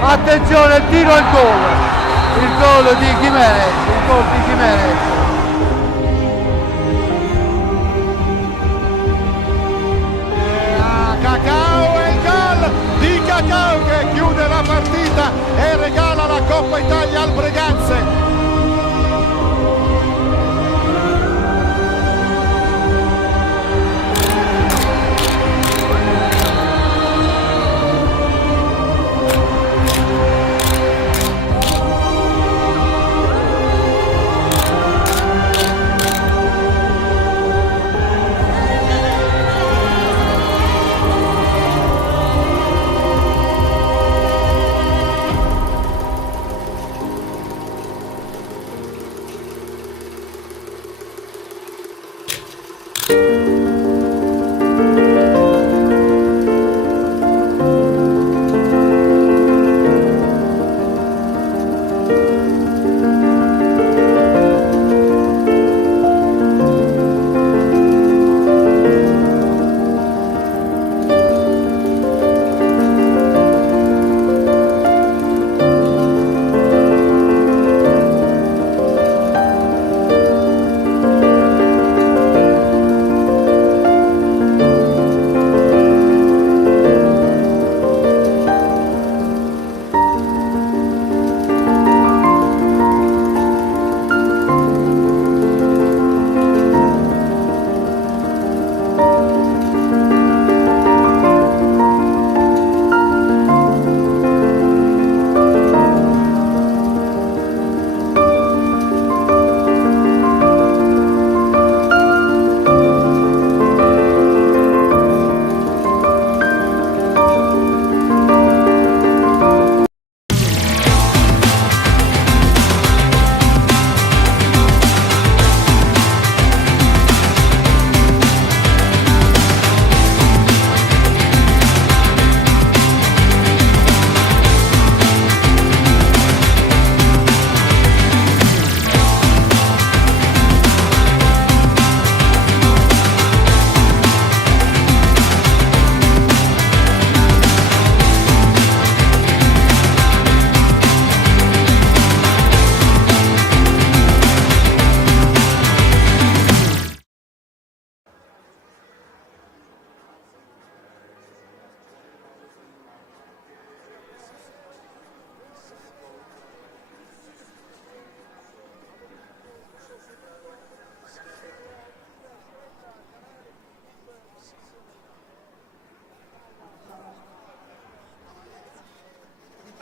Attenzione, il tiro e il gol di Jimenez, Cacao e il gol di Cacao che chiude la partita e regala la Coppa Italia al Breganze.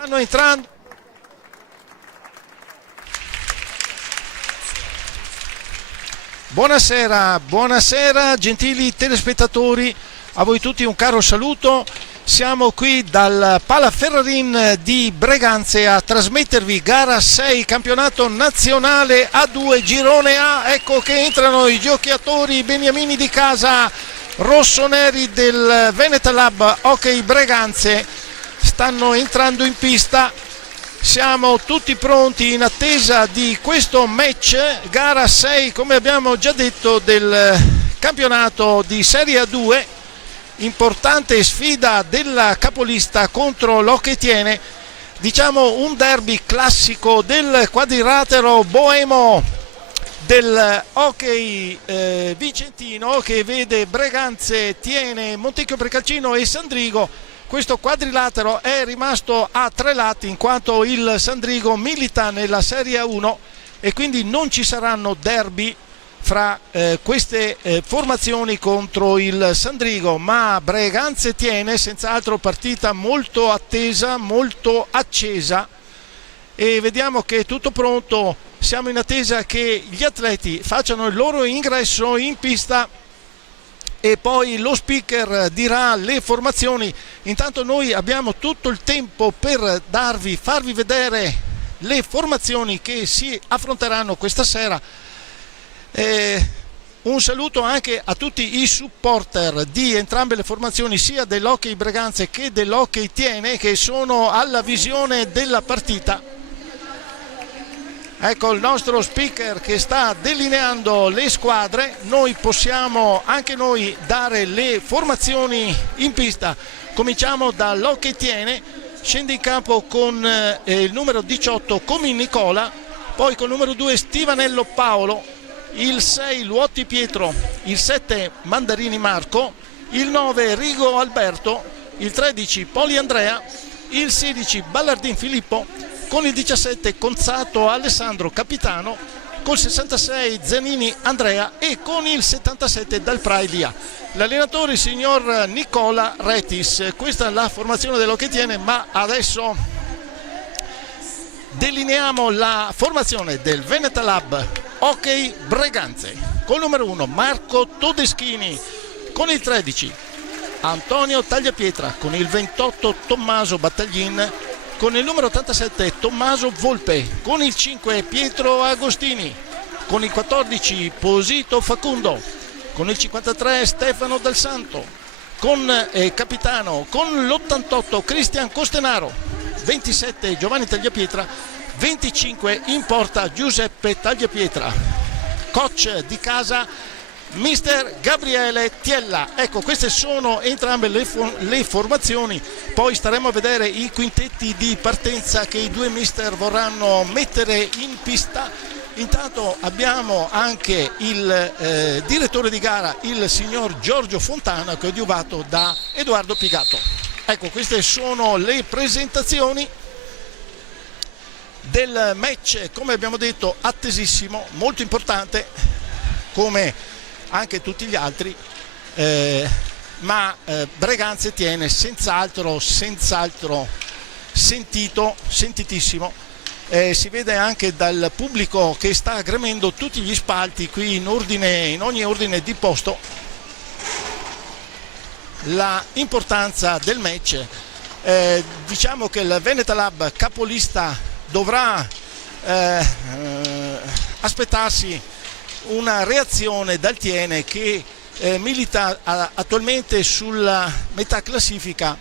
Stanno entrando. Buonasera gentili telespettatori, a voi tutti un caro saluto. Siamo qui dal Pala Ferrarin di Breganze a trasmettervi gara 6 campionato nazionale A2 girone A. Ecco che entrano i giocatori beniamini di casa rossoneri del Veneta Lab Hockey Breganze. Stanno entrando in pista, siamo tutti pronti in attesa di questo match, gara 6 come abbiamo già detto del campionato di Serie A2, importante sfida della capolista contro l'Hockey Tiene, diciamo un derby classico del quadrilatero boemo del hockey vicentino che vede Breganze, Tiene, Montecchio Precalcino e Sandrigo. Questo quadrilatero è rimasto a 3 lati in quanto il Sandrigo milita nella Serie A1 e quindi non ci saranno derby fra queste formazioni contro il Sandrigo, ma Breganze Tiene senz'altro partita molto attesa, molto accesa, e vediamo che è tutto pronto. Siamo in attesa che gli atleti facciano il loro ingresso in pista e poi lo speaker dirà le formazioni. Intanto noi abbiamo tutto il tempo per farvi vedere le formazioni che si affronteranno questa sera. Un saluto anche a tutti i supporter di entrambe le formazioni, sia dell'Hockey Breganze che dell'Hockey Tiene, che sono alla visione della partita. Ecco il nostro speaker che sta delineando le squadre. Noi possiamo anche noi dare le formazioni in pista. Cominciamo dall'Hockey Tiene scende in campo con il numero 18 Comin Nicola, poi con il numero 2 Stivanello Paolo, il 6 Luotti Pietro, il 7 Mandarini Marco, il 9 Rigo Alberto, il 13 Poli Andrea, il 16 Ballardin Filippo, con il 17 Conzato Alessandro capitano, col 66 Zanini Andrea e con il 77 Dalprai Lia. L'allenatore il signor Nicola Retis. Questa è la formazione dell'Occhetiene, ma adesso delineiamo la formazione del Veneta Lab Hockey Breganze. Col numero 1 Marco Todeschini, con il 13 Antonio Tagliapietra, con il 28 Tommaso Battaglin, con il numero 87 Tommaso Volpe, con il 5 Pietro Agostini, con il 14 Posito Facundo, con il 53 Stefano Del Santo, con capitano, con l'88 Cristian Costenaro, 27 Giovanni Tagliapietra, 25 in porta Giuseppe Tagliapietra, coach di casa Mister Gabriele Tiella. Ecco, queste sono entrambe le formazioni, poi staremo a vedere i quintetti di partenza che i due mister vorranno mettere in pista. Intanto abbiamo anche il direttore di gara, il signor Giorgio Fontana, che è adiuvato da Edoardo Pigatto. Ecco, queste sono le presentazioni del match, come abbiamo detto, attesissimo, molto importante, come anche tutti gli altri, ma Breganze tiene senz'altro sentitissimo. Si vede anche dal pubblico che sta gremendo tutti gli spalti qui in ogni ordine di posto la importanza del match. Diciamo che il Veneta Lab capolista dovrà aspettarsi una reazione dal Tiene, che milita attualmente sulla metà classifica,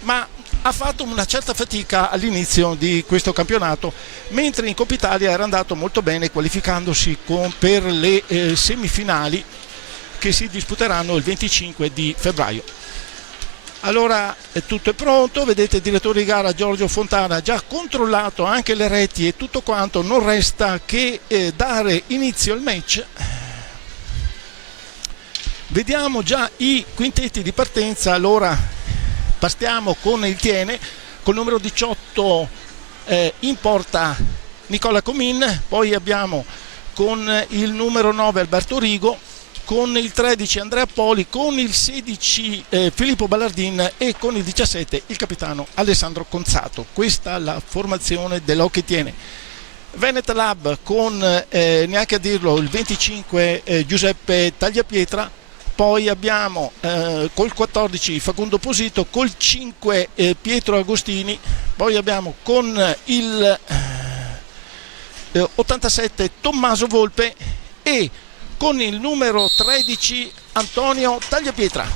ma ha fatto una certa fatica all'inizio di questo campionato, mentre in Coppa Italia era andato molto bene, qualificandosi per le semifinali che si disputeranno il 25 di febbraio. Allora tutto è pronto, vedete il direttore di gara Giorgio Fontana ha già controllato anche le reti e tutto quanto, non resta che dare inizio al match. Vediamo già i quintetti di partenza. Allora partiamo con il Tiene, col numero 18 in porta Nicola Comin, poi abbiamo con il numero 9 Alberto Rigo, con il 13 Andrea Poli, con il 16 Filippo Ballardin e con il 17 il capitano Alessandro Conzato. Questa è la formazione dell'Occhetiene. Veneta Lab con, neanche a dirlo, il 25 Giuseppe Tagliapietra, poi abbiamo col 14 Facundo Posito, col 5 Pietro Agostini, poi abbiamo con il 87 Tommaso Volpe e con il numero 13 Antonio Tagliapietra.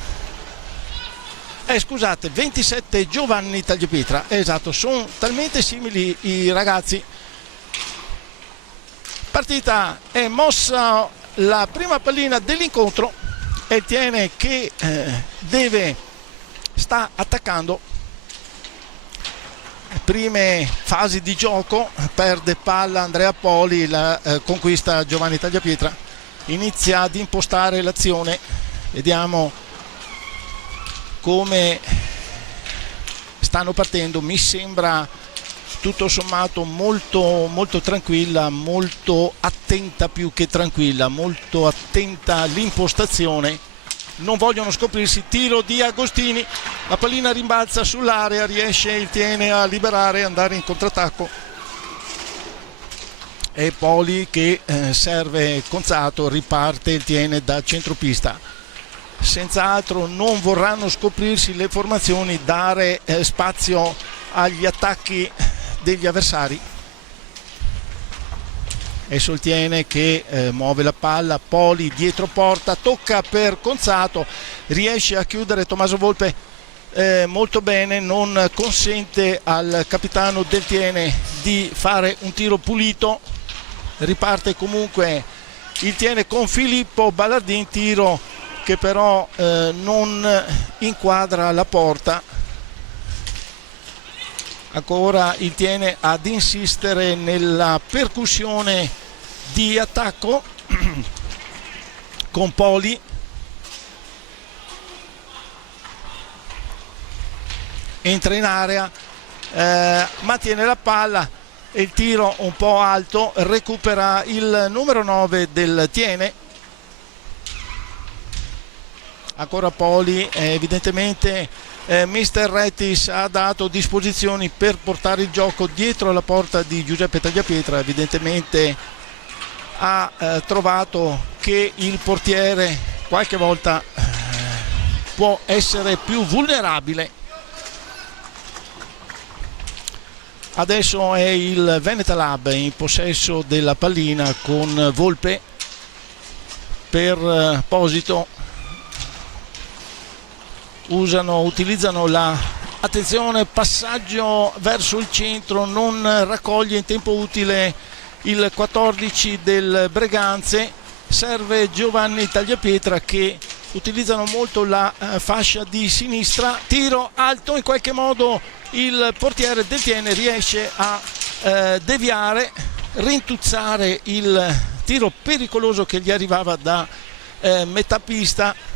Scusate, 27 Giovanni Tagliapietra. Esatto, sono talmente simili i ragazzi. Partita è mossa la prima pallina dell'incontro e il Tiene che sta attaccando. Prime fasi di gioco, perde palla Andrea Poli, la conquista Giovanni Tagliapietra. Inizia ad impostare l'azione, vediamo come stanno partendo. Mi sembra tutto sommato molto tranquilla, molto attenta, più che tranquilla, molto attenta all'impostazione. Non vogliono scoprirsi. Tiro di Agostini, la pallina rimbalza sull'area, riesce il Tiene a liberare e andare in contrattacco. E Poli che serve Conzato, riparte il Tiene da centropista. Senz'altro non vorranno scoprirsi le formazioni, dare spazio agli attacchi degli avversari. È sul Tiene che muove la palla, Poli dietro porta, tocca per Conzato, riesce a chiudere Tommaso Volpe molto bene, non consente al capitano del Tiene di fare un tiro pulito. Riparte comunque il Tiene con Filippo Ballardin, tiro che però non inquadra la porta. Ancora il Tiene ad insistere nella percussione di attacco con Poli. Entra in area, mantiene la palla e il tiro un po' alto, recupera il numero 9 del Tiene. Ancora Poli, evidentemente Mister Rettis ha dato disposizioni per portare il gioco dietro la porta di Giuseppe Tagliapietra. Evidentemente ha trovato che il portiere qualche volta può essere più vulnerabile. Adesso è il Veneta Lab in possesso della pallina con Volpe per Posito. Utilizzano la attenzione, passaggio verso il centro, non raccoglie in tempo utile il 14 del Breganze. Serve Giovanni Tagliapietra, che utilizzano molto la fascia di sinistra. Tiro alto, in qualche modo il portiere del Tiene riesce a deviare, rintuzzare il tiro pericoloso che gli arrivava da metà pista.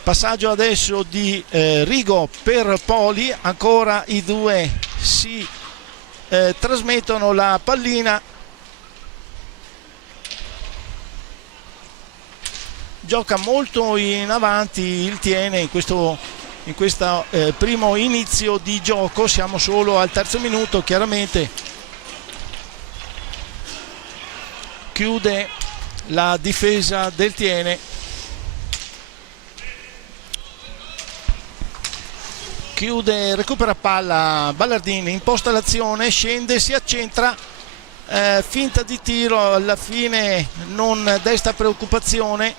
Passaggio adesso di Rigo per Poli, ancora i due si trasmettono la pallina. Gioca molto in avanti il Tiene in questo primo inizio di gioco. Siamo solo al terzo minuto, chiaramente chiude la difesa del Tiene. Recupera palla Ballardini, imposta l'azione, scende, si accentra, finta di tiro, alla fine non desta preoccupazione.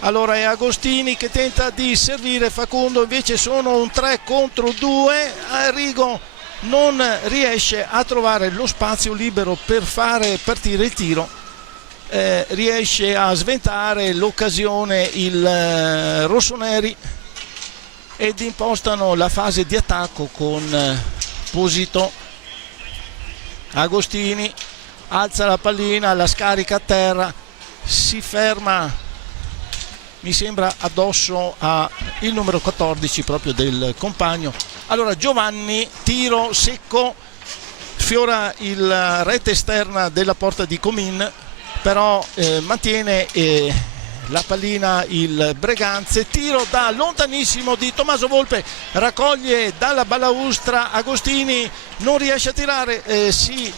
Allora è Agostini che tenta di servire Facundo, invece sono un 3 contro 2. Rigo non riesce a trovare lo spazio libero per fare partire il tiro. Riesce a sventare l'occasione il rossoneri ed impostano la fase di attacco con Posito. Agostini alza la pallina, la scarica a terra, si ferma, mi sembra addosso al numero 14 proprio del compagno. Allora Giovanni, tiro secco, sfiora il rete esterna della porta di Comin, però mantiene la pallina il Breganze. Tiro da lontanissimo di Tommaso Volpe, raccoglie dalla balaustra Agostini, non riesce a tirare, si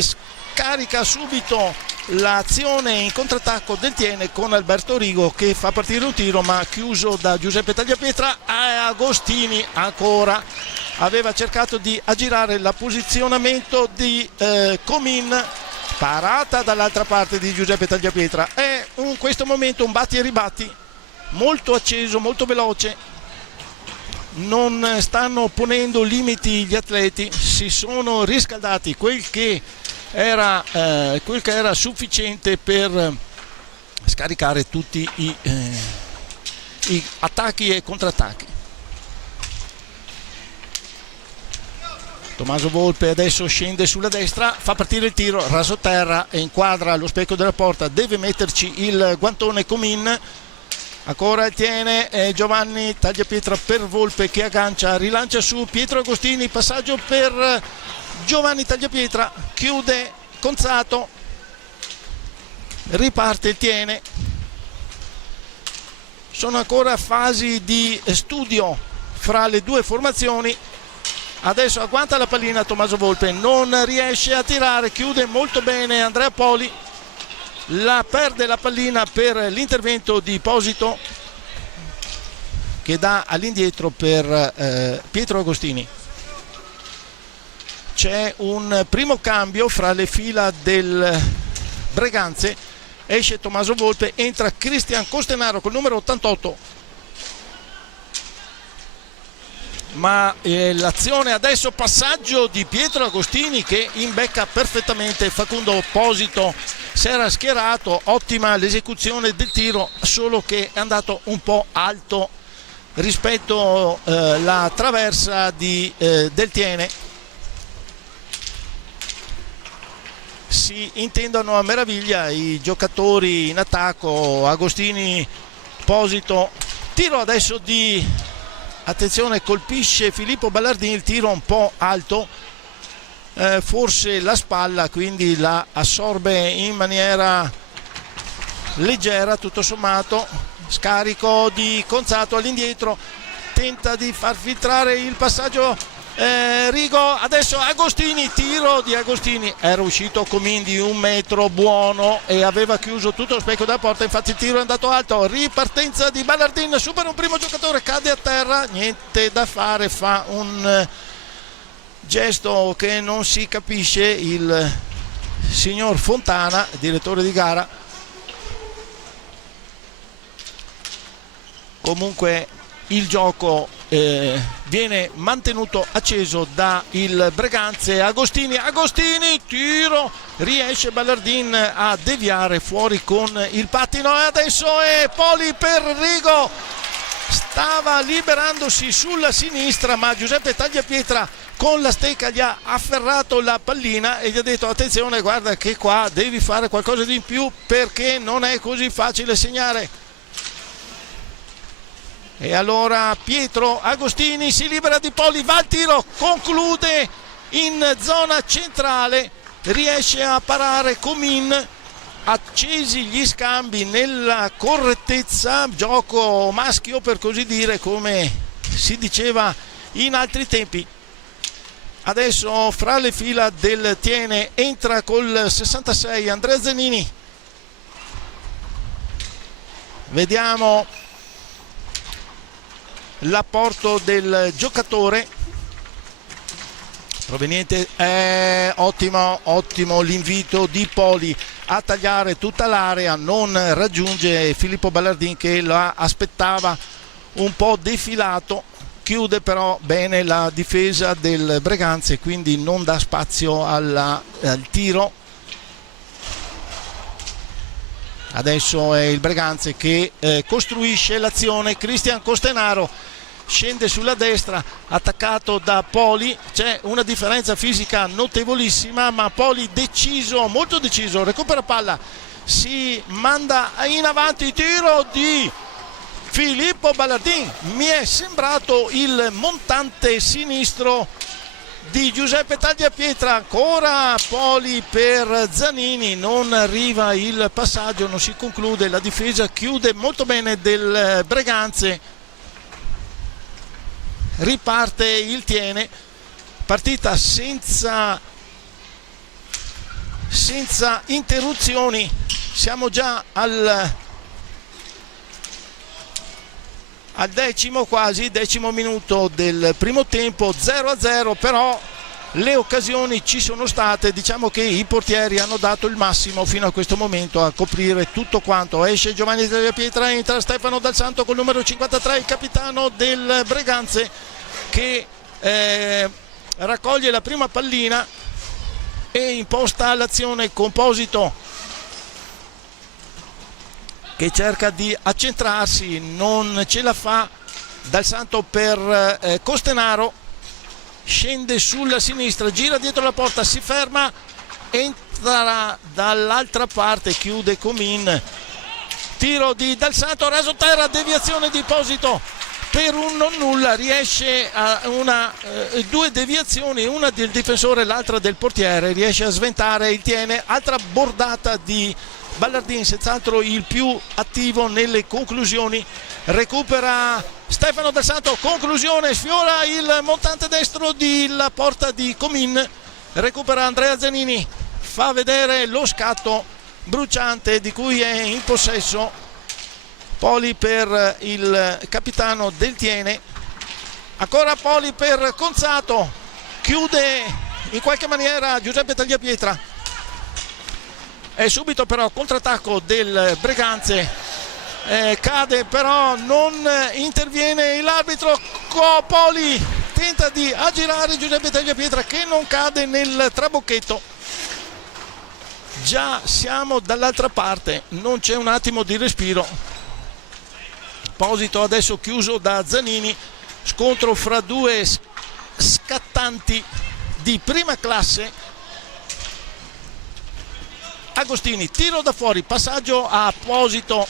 scarica subito l'azione in contrattacco del Tiene con Alberto Rigo che fa partire un tiro ma chiuso da Giuseppe Tagliapietra. Agostini ancora aveva cercato di aggirare la posizionamento di Comin, parata dall'altra parte di Giuseppe Tagliapietra. È in questo momento un batti e ribatti molto acceso, molto veloce. Non stanno ponendo limiti gli atleti, si sono riscaldati quel che era sufficiente per scaricare tutti i attacchi e contrattacchi. Tommaso Volpe adesso scende sulla destra, fa partire il tiro, raso terra e inquadra lo specchio della porta, deve metterci il guantone Comin. Ancora tiene Giovanni Tagliapietra per Volpe che aggancia, rilancia su Pietro Agostini, passaggio per Giovanni Tagliapietra, chiude Conzato, riparte il Tiene. Sono ancora fasi di studio fra le due formazioni. Adesso agguanta la pallina Tommaso Volpe, non riesce a tirare, chiude molto bene Andrea Poli, la perde la pallina per l'intervento di Posito che dà all'indietro per Pietro Agostini. C'è un primo cambio fra le fila del Breganze, esce Tommaso Volpe, entra Cristian Costenaro col numero 88. Ma l'azione adesso, passaggio di Pietro Agostini che imbecca perfettamente Facundo Posito, si era schierato, ottima l'esecuzione del tiro, solo che è andato un po' alto rispetto la traversa del Tiene. Si intendono a meraviglia i giocatori in attacco, Agostini, Posito. Tiro adesso attenzione, colpisce Filippo Ballardini, il tiro un po' alto, forse la spalla, quindi la assorbe in maniera leggera tutto sommato. Scarico di Conzato all'indietro, tenta di far filtrare il passaggio Rigo, adesso Agostini, tiro di Agostini, era uscito Comin di 1 metro buono e aveva chiuso tutto lo specchio della porta, infatti il tiro è andato alto. Ripartenza di Ballardin, supera un primo giocatore, cade a terra, niente da fare, fa un gesto che non si capisce il signor Fontana, direttore di gara. Comunque il gioco viene mantenuto acceso da il Breganze. Agostini, tiro, riesce Ballardin a deviare fuori con il pattino e adesso è Poli per Rigo, stava liberandosi sulla sinistra ma Giuseppe Tagliapietra con la stecca gli ha afferrato la pallina e gli ha detto attenzione, guarda che qua devi fare qualcosa di in più perché non è così facile segnare. E allora Pietro Agostini si libera di Poli, va al tiro, conclude in zona centrale, riesce a parare Comin, accesi gli scambi nella correttezza, gioco maschio per così dire, come si diceva in altri tempi. Adesso fra le fila del Tiene entra col 66 Andrea Zanini. Vediamo l'apporto del giocatore proveniente, ottimo l'invito di Poli a tagliare tutta l'area, non raggiunge Filippo Ballardin che la aspettava un po' defilato, chiude però bene la difesa del Breganze, quindi non dà spazio al tiro. Adesso è il Breganze che costruisce l'azione, Cristian Costenaro scende sulla destra, attaccato da Poli, c'è una differenza fisica notevolissima ma Poli deciso, molto deciso, recupera palla, si manda in avanti, tiro di Filippo Ballardin, mi è sembrato il montante sinistro di Giuseppe Tagliapietra, ancora Poli per Zanini, non arriva il passaggio, non si conclude, la difesa chiude molto bene del Breganze. Riparte il Tiene, partita senza interruzioni, siamo già al decimo minuto del primo tempo, 0-0, però le occasioni ci sono state, diciamo che i portieri hanno dato il massimo fino a questo momento a coprire tutto quanto. Esce Giovanni Tagliapietra, entra Stefano Dal Santo col numero 53, il capitano del Breganze, che raccoglie la prima pallina e imposta l'azione. Composito che cerca di accentrarsi, non ce la fa. Dal Santo per Costenaro, scende sulla sinistra, gira dietro la porta, si ferma, entra dall'altra parte, chiude Comin, tiro di Dal Santo, raso terra, deviazione di Posito per un non nulla, riesce a due deviazioni, una del difensore e l'altra del portiere, riesce a sventare il Tiene. Altra bordata di Ballardin, senz'altro il più attivo nelle conclusioni, recupera Stefano Dal Santo, conclusione, sfiora il montante destro della porta di Comin, recupera Andrea Zanini, fa vedere lo scatto bruciante di cui è in possesso Poli per il capitano del Tiene. Ancora Poli per Conzato, chiude in qualche maniera Giuseppe Tagliapietra, e subito però contrattacco del Breganze, cade però non interviene l'arbitro. Poli tenta di aggirare Giuseppe Tagliapietra che non cade nel trabocchetto. Già siamo dall'altra parte, non c'è un attimo di respiro. Posito adesso chiuso da Zanini, scontro fra due scattanti di prima classe. Agostini, tiro da fuori, passaggio a Posito,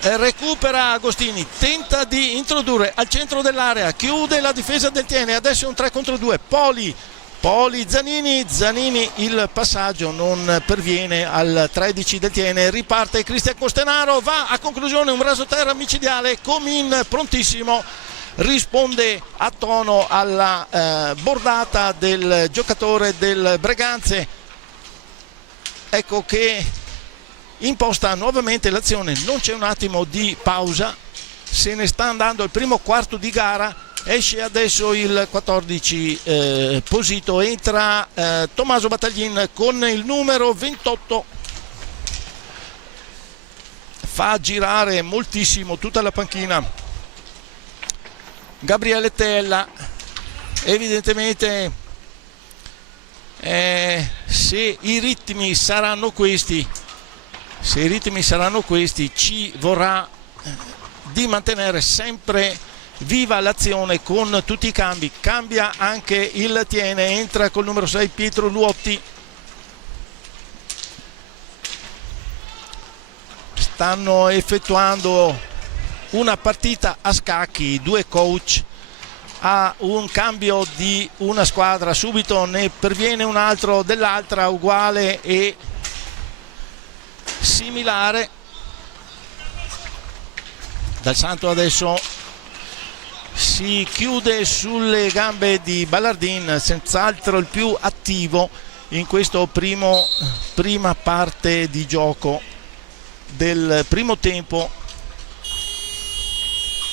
recupera Agostini, tenta di introdurre al centro dell'area, chiude la difesa del Tiene, adesso è un 3 contro 2, Poli, Zanini, il passaggio non perviene al 13 del Tiene, riparte Cristian Costenaro, va a conclusione un rasoterra micidiale, Comin prontissimo, risponde a tono alla bordata del giocatore del Breganze. Ecco che imposta nuovamente l'azione, non c'è un attimo di pausa, se ne sta andando il primo quarto di gara, esce adesso il 14 Posito, entra Tommaso Battaglin con il numero 28, fa girare moltissimo tutta la panchina Gabriele Tella, evidentemente se i ritmi saranno questi, ci vorrà di mantenere sempre viva l'azione con tutti i cambi. Cambia anche il Tiene, entra col numero 6 Pietro Luotti. Stanno effettuando una partita a scacchi, i due coach. A un cambio di una squadra subito ne perviene un altro dell'altra, uguale e similare. Dal Santo adesso si chiude sulle gambe di Ballardin, senz'altro il più attivo in questo prima parte di gioco del primo tempo.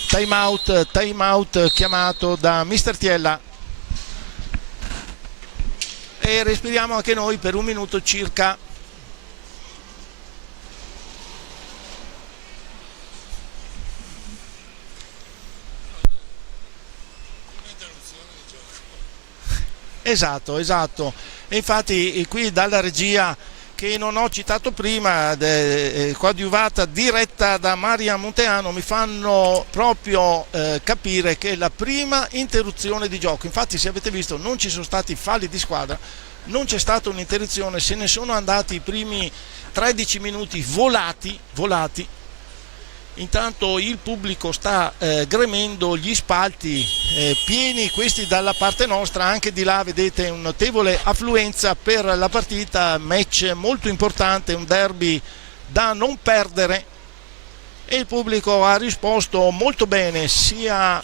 Time out chiamato da mister Tiella e respiriamo anche noi per un minuto circa. Esatto, e infatti qui dalla regia, che non ho citato prima, coadiuvata diretta da Maria Monteano, mi fanno proprio capire che la prima interruzione di gioco, infatti se avete visto non ci sono stati falli di squadra, non c'è stata un'interruzione, se ne sono andati i primi 13 minuti volati. Intanto il pubblico sta gremendo, gli spalti pieni, questi dalla parte nostra, anche di là vedete un notevole affluenza per la partita, match molto importante, un derby da non perdere, e il pubblico ha risposto molto bene, sia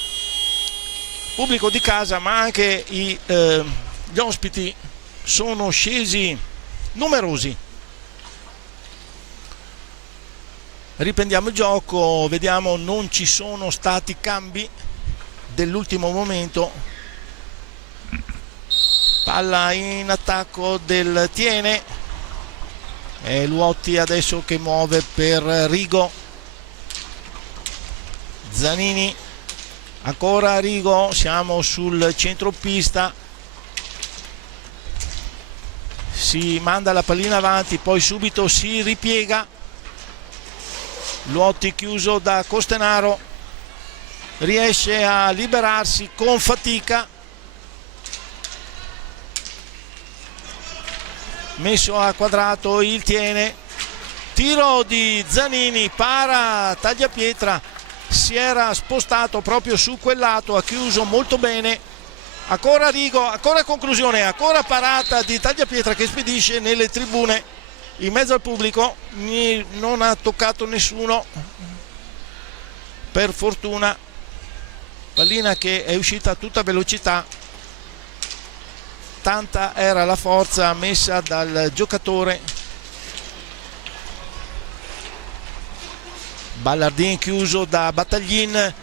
pubblico di casa ma anche gli ospiti sono scesi numerosi. Riprendiamo il gioco, vediamo, non ci sono stati cambi dell'ultimo momento. Palla in attacco del Tiene, e Luotti adesso che muove per Rigo. Zanini, ancora Rigo, siamo sul centropista, si manda la pallina avanti, poi subito si ripiega. Luotti chiuso da Costenaro, riesce a liberarsi con fatica, messo a quadrato il Tiene, tiro di Zanini, para Tagliapietra, si era spostato proprio su quel lato, ha chiuso molto bene, ancora Rigo, ancora conclusione, ancora parata di Tagliapietra che spedisce nelle tribune in mezzo al pubblico, non ha toccato nessuno per fortuna, pallina che è uscita a tutta velocità, tanta era la forza messa dal giocatore. Ballardin chiuso da Battaglin,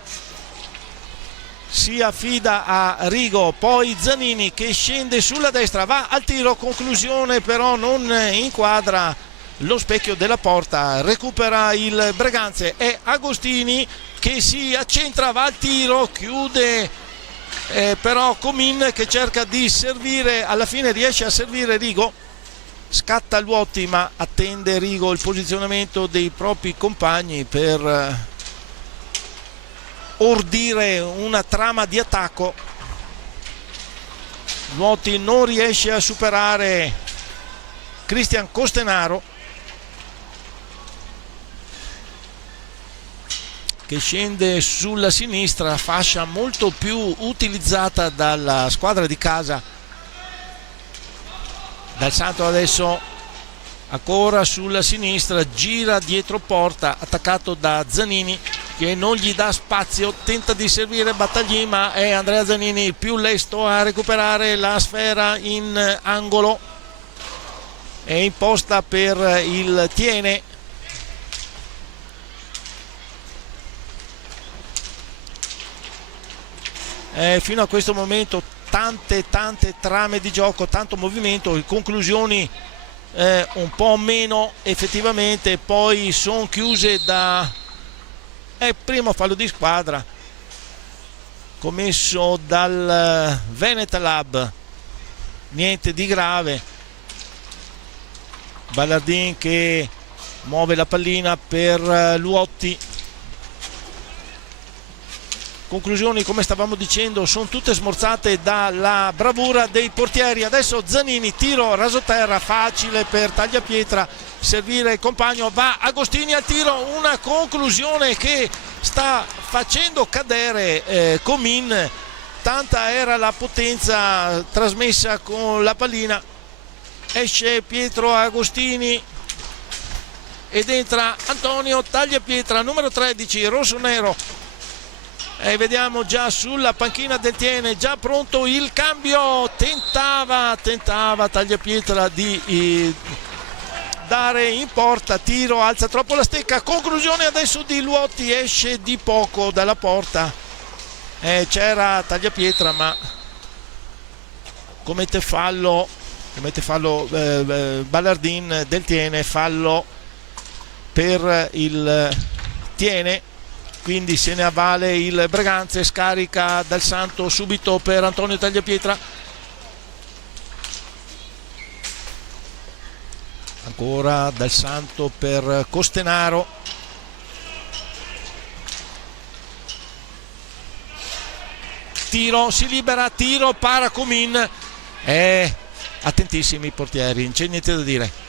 si affida a Rigo, poi Zanini che scende sulla destra, va al tiro, conclusione però non inquadra lo specchio della porta, recupera il Breganze, è Agostini che si accentra, va al tiro, chiude però Comin che cerca di servire, alla fine riesce a servire Rigo, scatta Luotti ma attende Rigo il posizionamento dei propri compagni per ordire una trama di attacco. Luotti non riesce a superare Cristian Costenaro, che scende sulla sinistra, fascia molto più utilizzata dalla squadra di casa. Dal Santo adesso ancora sulla sinistra, gira dietro porta, attaccato da Zanini che non gli dà spazio, tenta di servire Battaglini, ma è Andrea Zanini il più lesto a recuperare la sfera in angolo. È imposta per il Tiene. Fino a questo momento tante trame di gioco, tanto movimento, conclusioni un po' meno effettivamente, poi sono chiuse da primo fallo di squadra commesso dal Venet Lab, niente di grave. Ballardin che muove la pallina per Luotti. Conclusioni, come stavamo dicendo, sono tutte smorzate dalla bravura dei portieri. Adesso Zanini, tiro rasoterra, facile per Tagliapietra, servire il compagno, va Agostini al tiro, una conclusione che sta facendo cadere Comin, tanta era la potenza trasmessa con la pallina. Esce Pietro Agostini ed entra Antonio Tagliapietra, numero 13, rosso-nero. E vediamo già sulla panchina del Tiene, già pronto il cambio, tentava Tagliapietra di dare in porta, tiro, alza troppo la stecca, conclusione adesso di Luotti, esce di poco dalla porta, c'era Tagliapietra ma commette fallo Ballardin del Tiene, fallo per il Tiene. Quindi se ne avvale il Breganze, scarica dal Santo subito per Antonio Tagliapietra. Ancora dal Santo per Costenaro. Tiro, si libera, tiro, para Comin. Attentissimi i portieri, non c'è niente da dire.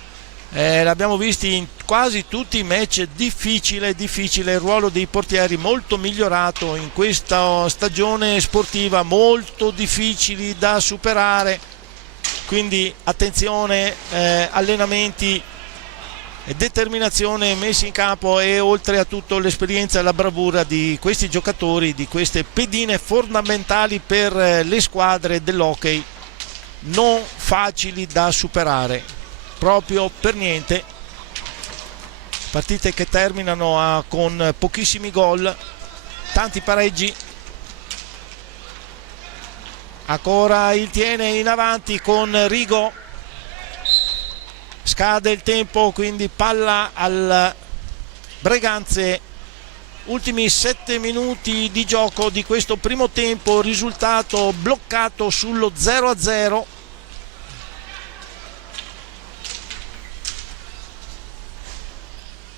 L'abbiamo visti in quasi tutti i match, difficile il ruolo dei portieri, molto migliorato in questa stagione sportiva, molto difficili da superare, quindi attenzione, allenamenti, determinazione messi in campo e oltre a tutto l'esperienza e la bravura di questi giocatori, di queste pedine fondamentali per le squadre dell'hockey, non facili da superare. Proprio per niente, partite che terminano con pochissimi gol, tanti pareggi. Ancora il Tiene in avanti con Rigo, scade il tempo, quindi palla al Breganze. Ultimi 7 minuti di gioco di questo primo tempo, risultato bloccato sullo 0-0.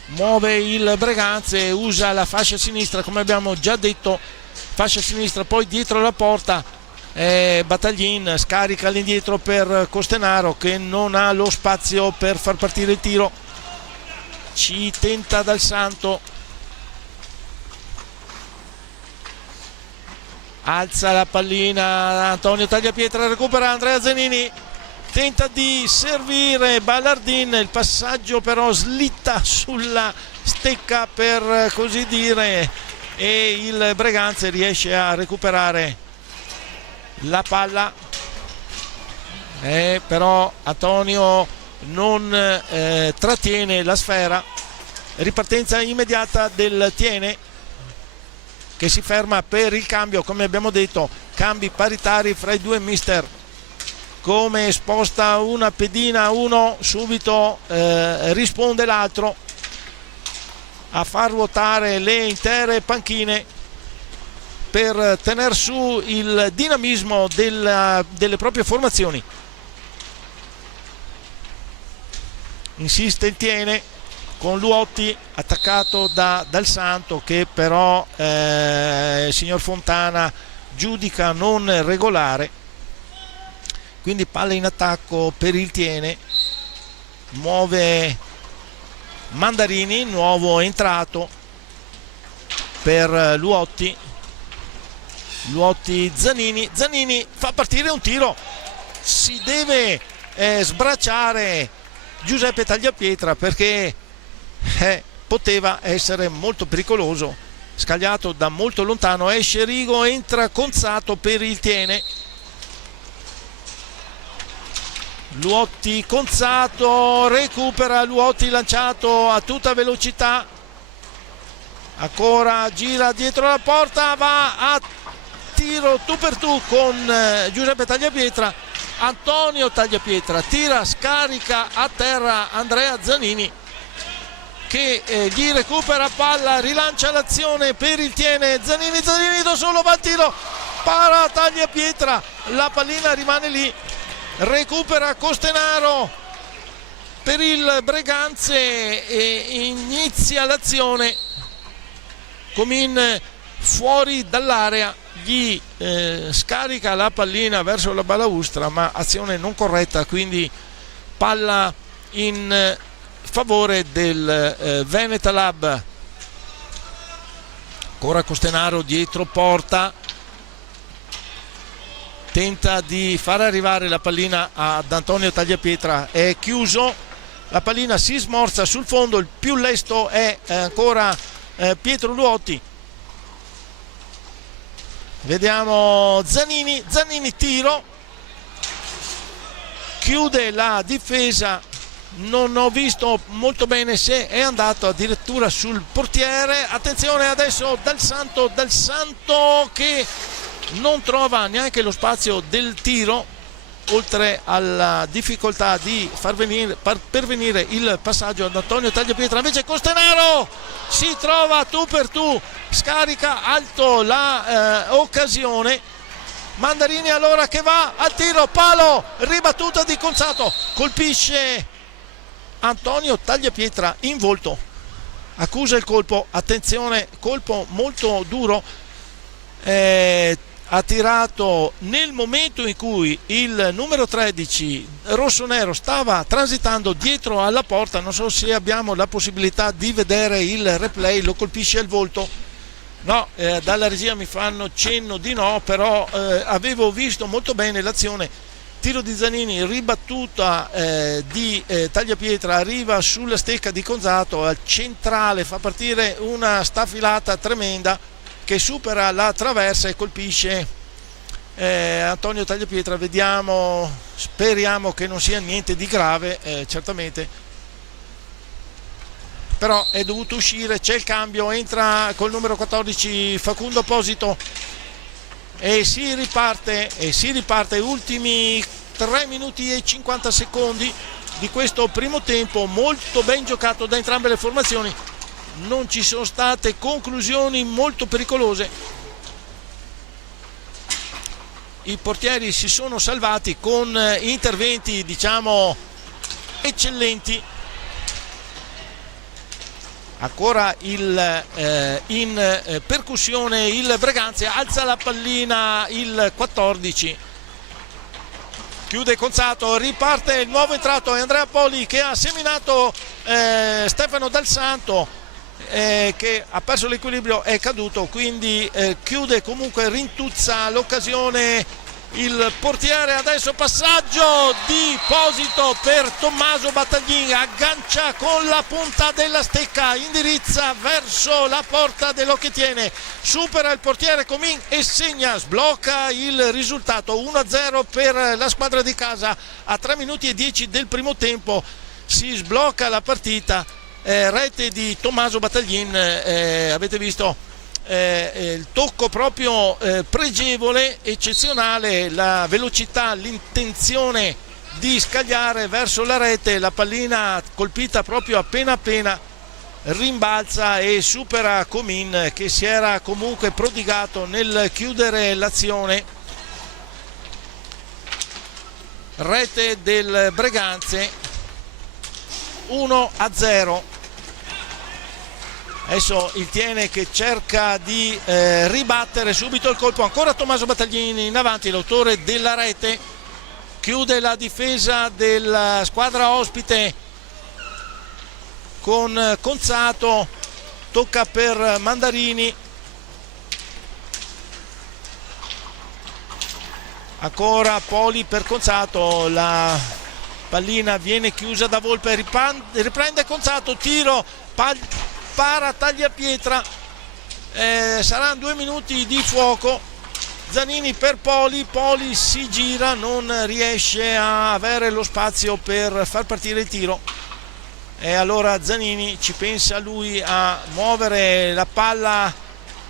Muove il Breganze, usa la fascia sinistra, come abbiamo già detto, fascia sinistra, poi dietro la porta Battaglin scarica all'indietro per Costenaro che non ha lo spazio per far partire il tiro, ci tenta dal Santo, alza la pallina Antonio Tagliapietra, recupera Andrea Zanini, tenta di servire Ballardin, il passaggio però slitta sulla stecca per così dire e il Breganze riesce a recuperare la palla, però Antonio non trattiene la sfera. Ripartenza immediata del Tiene che si ferma per il cambio, come abbiamo detto, cambi paritari fra i due mister. Come sposta una pedina uno, subito risponde l'altro a far ruotare le intere panchine per tenere su il dinamismo delle proprie formazioni. Insiste il Tiene, con Luotti attaccato da Dal Santo, che però il signor Fontana giudica non regolare. Quindi palla in attacco per il Tiene, muove Mandarini, nuovo entrato per Luotti. Zanini fa partire un tiro, si deve sbracciare Giuseppe Tagliapietra, perché poteva essere molto pericoloso, scagliato da molto lontano. Esce Rigo, entra Conzato per il Tiene. Luotti, Conzato, recupera Luotti, lanciato a tutta velocità, ancora gira dietro la porta, va a tiro tu per tu con Giuseppe Tagliapietra. Antonio Tagliapietra tira, scarica a terra Andrea Zanini, che gli recupera palla, rilancia l'azione per il Tiene. Zanini da solo, va al tiro, para Tagliapietra, la pallina rimane lì, recupera Costenaro per il Breganze e inizia l'azione. Comin fuori dall'area, gli scarica la pallina verso la balaustra, ma azione non corretta, quindi palla in favore del Veneta Lab. Ancora Costenaro dietro porta, tenta di far arrivare la pallina ad Antonio Tagliapietra, è chiuso, la pallina si smorza sul fondo, il più lesto è ancora Pietro Luotti. Vediamo Zanini, tiro, chiude la difesa, non ho visto molto bene se è andato addirittura sul portiere. Attenzione adesso Dal Santo che non trova neanche lo spazio del tiro, oltre alla difficoltà di far pervenire il passaggio ad Antonio Tagliapietra. Invece Costenaro si trova tu per tu, scarica alto la occasione. Mandarini allora che va al tiro, palo, ribattuta di Conzato, colpisce Antonio Tagliapietra in volto, accusa il colpo, attenzione, colpo molto duro, ha tirato nel momento in cui il numero 13 rossonero stava transitando dietro alla porta. Non so se abbiamo la possibilità di vedere il replay, lo colpisce al volto. No, dalla regia mi fanno cenno di no, però avevo visto molto bene l'azione. Tiro di Zanini, ribattuta di Tagliapietra, arriva sulla stecca di Conzato al centrale, fa partire una staffilata tremenda che supera la traversa e colpisce Antonio Tagliapietra. Vediamo, speriamo che non sia niente di grave, certamente, però è dovuto uscire, c'è il cambio, entra col numero 14 Facundo Posito e si riparte, ultimi 3 minuti e 50 secondi di questo primo tempo, molto ben giocato da entrambe le formazioni. Non ci sono state conclusioni molto pericolose, i portieri si sono salvati con interventi diciamo eccellenti. Ancora in percussione il Breganze, alza la pallina il 14, chiude Conzato, riparte il nuovo entrato, è Andrea Poli che ha seminato Stefano Dal Santo, che ha perso l'equilibrio, è caduto, quindi chiude comunque, rintuzza l'occasione il portiere. Adesso passaggio di Posito per Tommaso Battaglin, aggancia con la punta della stecca, indirizza verso la porta dell'Occhetiene, supera il portiere Comin e segna, sblocca il risultato 1-0 per la squadra di casa. A 3 minuti e 10 del primo tempo si sblocca la partita. Rete di Tommaso Battaglin, avete visto il tocco proprio pregevole, eccezionale, la velocità, l'intenzione di scagliare verso la rete, la pallina colpita proprio appena rimbalza e supera Comin, che si era comunque prodigato nel chiudere l'azione. Rete del Breganze, 1-0. Adesso il Tiene che cerca di ribattere subito il colpo, ancora Tommaso Battaglini in avanti, l'autore della rete, chiude la difesa della squadra ospite con Conzato, tocca per Mandarini, ancora Poli per Conzato, la pallina viene chiusa da Volpe, riprende Conzato, tiro, para Tagliapietra, saranno 2 minuti di fuoco. Zanini per Poli, Poli si gira, non riesce a avere lo spazio per far partire il tiro e allora Zanini ci pensa lui a muovere la palla,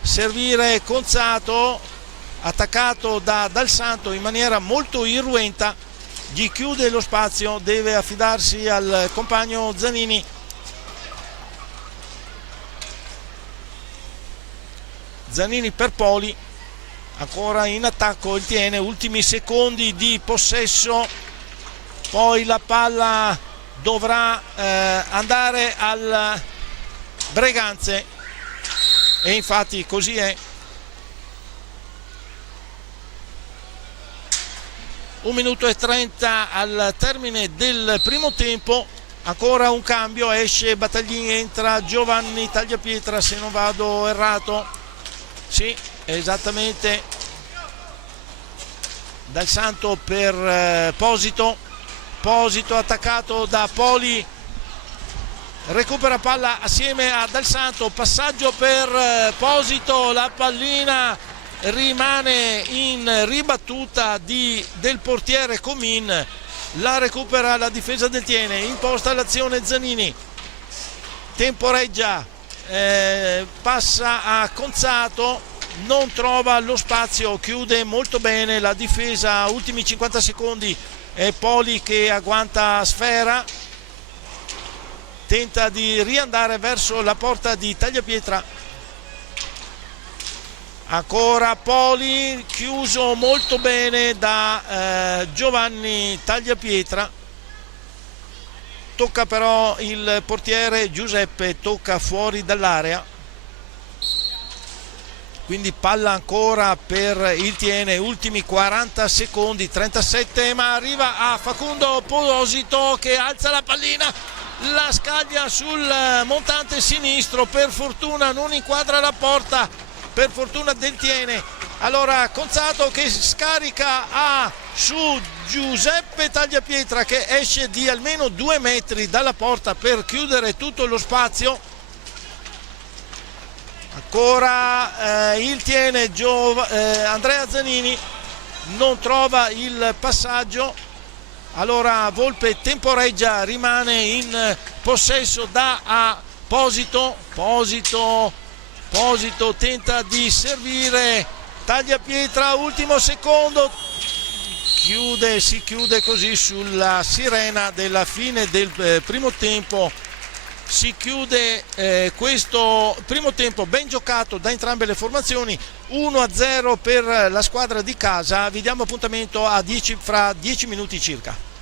servire Conzato, attaccato da Dal Santo in maniera molto irruenta, gli chiude lo spazio, deve affidarsi al compagno Zanini. Zanini per Poli, ancora in attacco il Tiene, ultimi secondi di possesso, poi la palla dovrà andare al Breganze e infatti così è. 1 minuto e 30 al termine del primo tempo, ancora un cambio, esce Battaglini, entra Giovanni Tagliapietra, se non vado errato. Sì, esattamente, Dal Santo per Posito, Posito attaccato da Poli, recupera palla assieme a Dal Santo, passaggio per Posito, la pallina rimane in ribattuta del portiere Comin, la recupera la difesa del Tiene, imposta l'azione Zanini, temporeggia, passa a Conzato, non trova lo spazio, chiude molto bene la difesa, ultimi 50 secondi, è Poli che agguanta Sfera, tenta di riandare verso la porta di Tagliapietra, ancora Poli, chiuso molto bene da Giovanni Tagliapietra, tocca però il portiere Giuseppe, tocca fuori dall'area, quindi palla ancora per il Tiene, ultimi 40 secondi, 37, ma arriva a Facundo Posito che alza la pallina, la scaglia sul montante sinistro, per fortuna non inquadra la porta, per fortuna del Tiene. Allora Conzato che scarica su Giuseppe Tagliapietra che esce di almeno 2 metri dalla porta per chiudere tutto lo spazio, ancora il Tiene, Andrea Zanini non trova il passaggio, allora Volpe temporeggia, rimane in possesso da Posito, Posito tenta di servire Tagliapietra, ultimo secondo, si chiude così sulla sirena della fine del primo tempo, si chiude questo primo tempo ben giocato da entrambe le formazioni, 1-0 per la squadra di casa. Vi diamo appuntamento fra 10 minuti circa.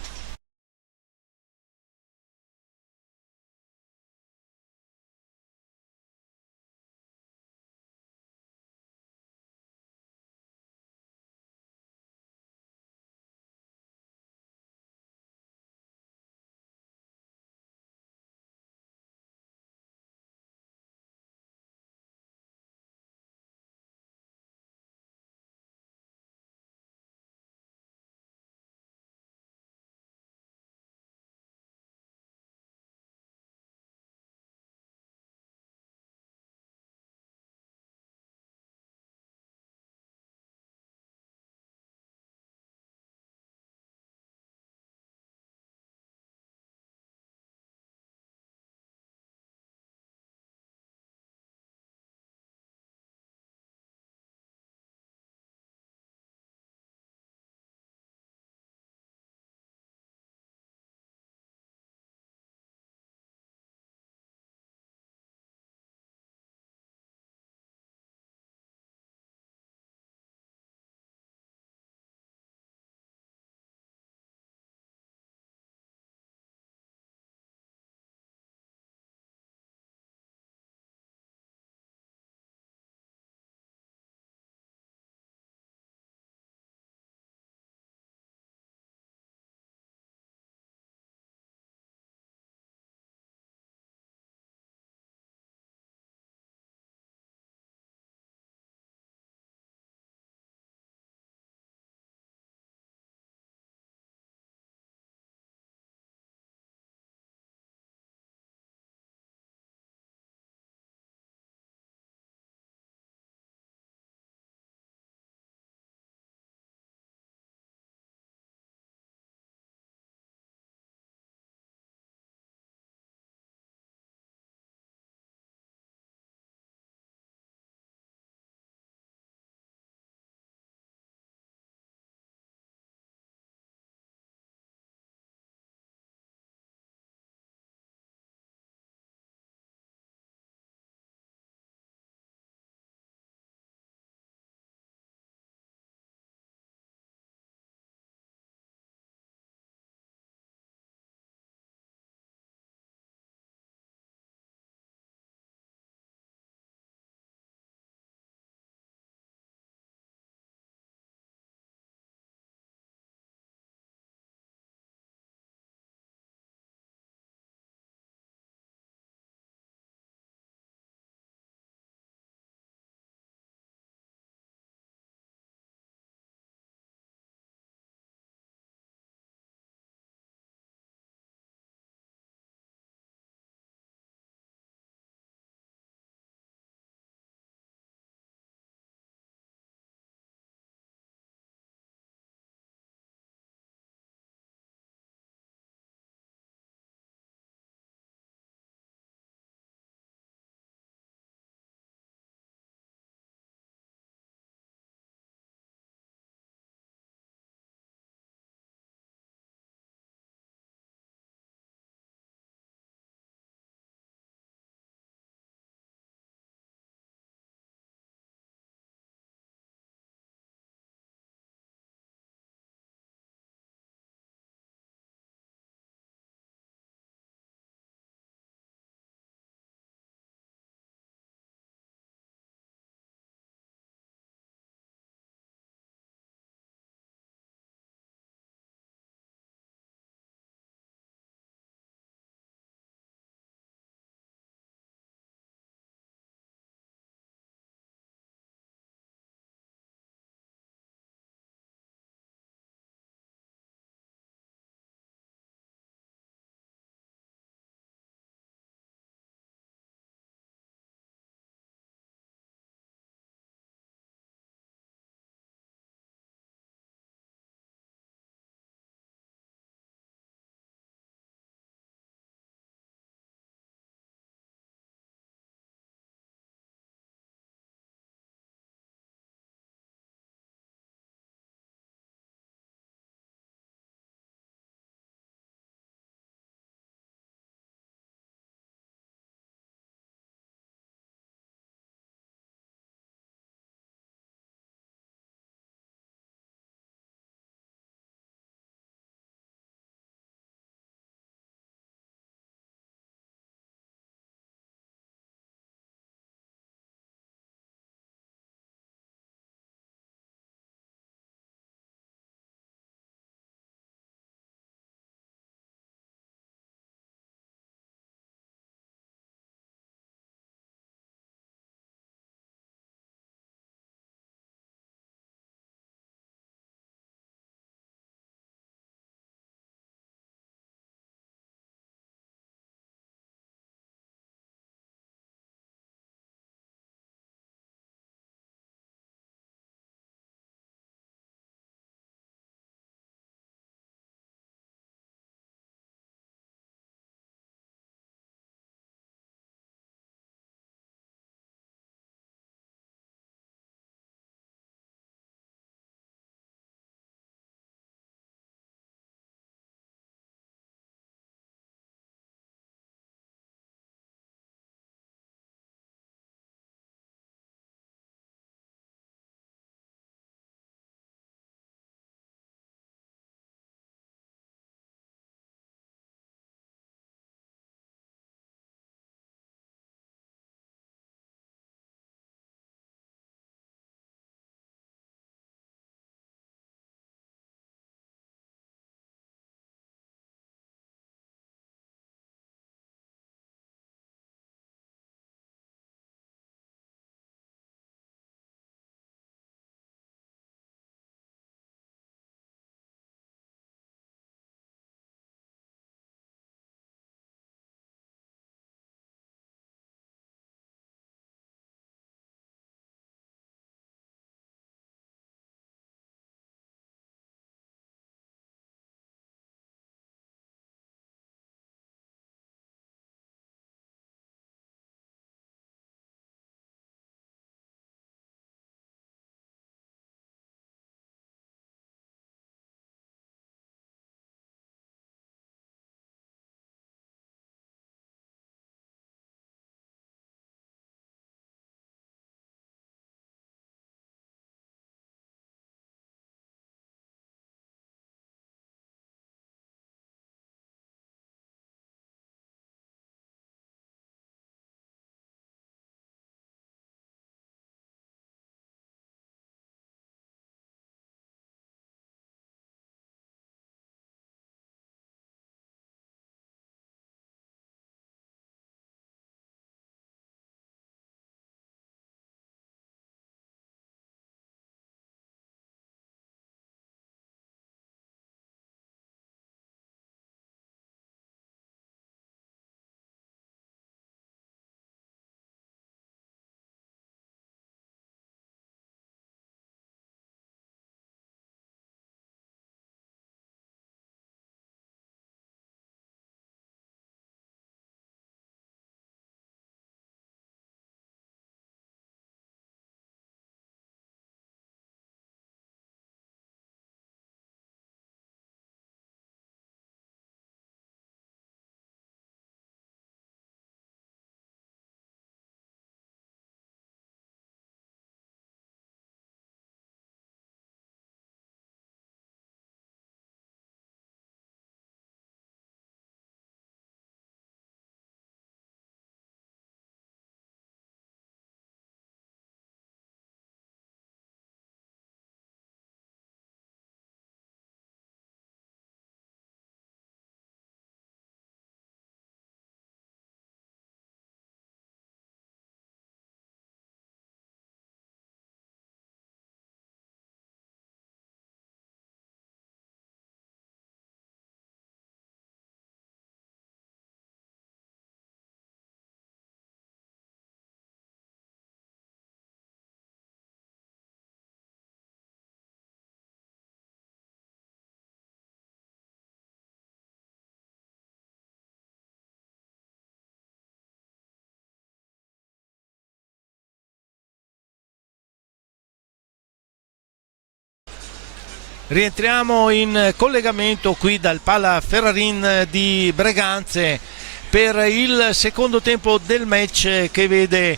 Rientriamo in collegamento qui dal Pala Ferrarin di Breganze per il secondo tempo del match che vede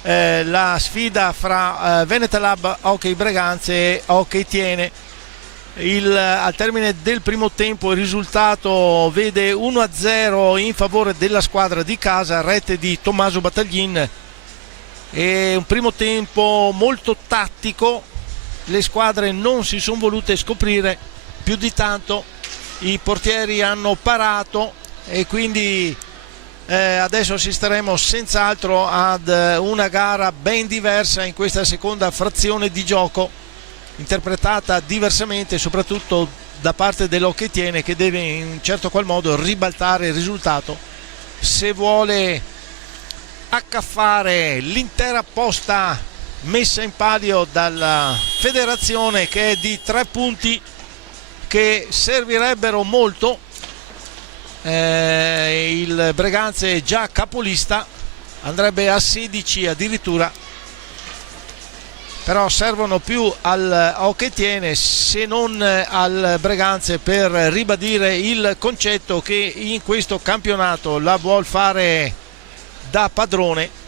la sfida fra Venetalab Hockey Breganze e Hockey Tiene. Al termine del primo tempo il risultato vede 1-0 in favore della squadra di casa, rete di Tommaso Battaglin. È un primo tempo molto tattico, le squadre non si sono volute scoprire più di tanto, i portieri hanno parato e quindi adesso assisteremo senz'altro ad una gara ben diversa in questa seconda frazione di gioco, interpretata diversamente soprattutto da parte dell'Hockey Tiene, che deve in un certo qual modo ribaltare il risultato se vuole accaffare l'intera posta messa in palio dalla federazione, che è di 3 punti che servirebbero molto. Il Breganze è già capolista, andrebbe a 16 addirittura, però servono più al Hockey Tiene se non al Breganze per ribadire il concetto che in questo campionato la vuol fare da padrone.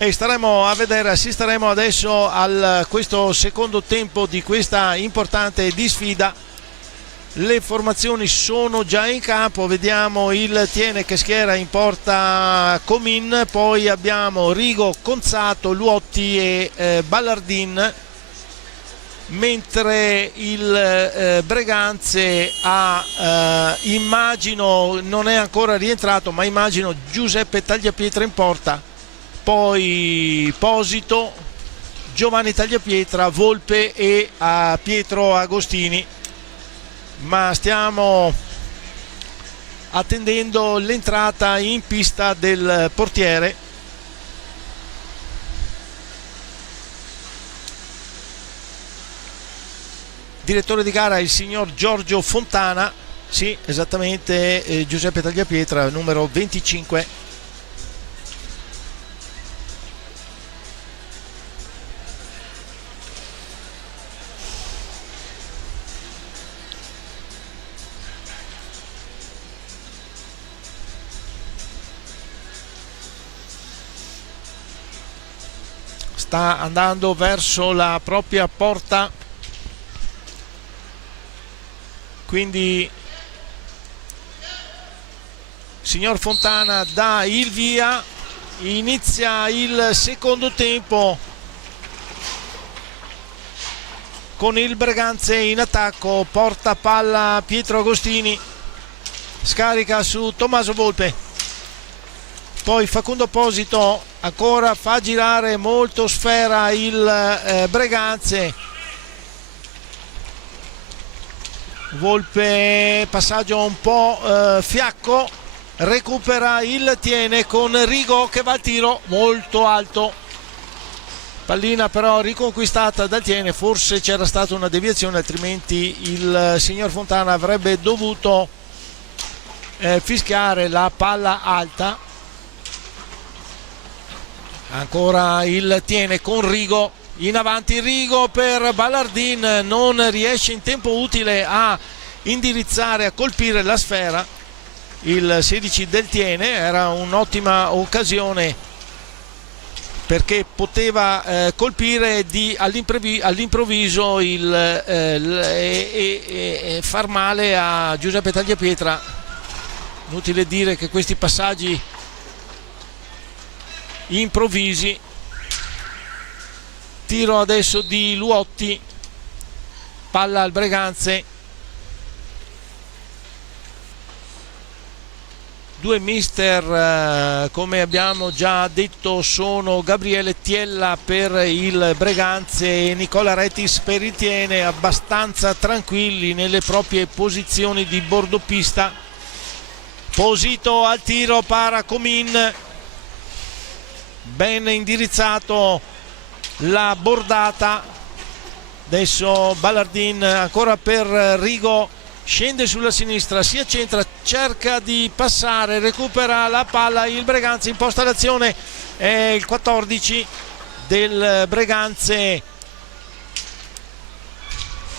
E staremo a vedere, assisteremo adesso a questo secondo tempo di questa importante disfida. Le formazioni sono già in campo, vediamo il Tiene che schiera in porta Comin, poi abbiamo Rigo, Conzato, Luotti e Ballardin, mentre il Breganze ha immagino, non è ancora rientrato, ma immagino Giuseppe Tagliapietra in porta, poi Posito, Giovanni Tagliapietra, Volpe e Pietro Agostini. Ma stiamo attendendo l'entrata in pista del portiere. Direttore di gara il signor Giorgio Fontana, sì, esattamente, Giuseppe Tagliapietra, numero 25. Sta andando verso la propria porta, quindi signor Fontana dà il via, inizia il secondo tempo con il Breganze in attacco, porta palla Pietro Agostini, scarica su Tommaso Volpe, poi Facundo Posito ancora fa girare molto sfera il Breganze, Volpe passaggio un po' fiacco, recupera il Tiene con Rigo che va al tiro molto alto, pallina però riconquistata dal Tiene, forse c'era stata una deviazione, altrimenti il signor Fontana avrebbe dovuto fischiare la palla alta. Ancora il Tiene con Rigo, in avanti Rigo per Ballardin, non riesce in tempo utile a indirizzare, a colpire la sfera il 16 del Tiene. Era un'ottima occasione perché poteva colpire all'improvviso e far male a Giuseppe Tagliapietra. Inutile dire che questi passaggi improvvisi. Tiro adesso di Luotti, palla al Breganze, 2 mister come abbiamo già detto sono Gabriele Tiella per il Breganze e Nicola Retis per il Tiene, abbastanza tranquilli nelle proprie posizioni di bordo pista. Posito al tiro, para Comin, ben indirizzato la bordata, adesso Ballardin ancora per Rigo, scende sulla sinistra, si accentra, cerca di passare, recupera la palla il Breganze, imposta l'azione, è il 14 del Breganze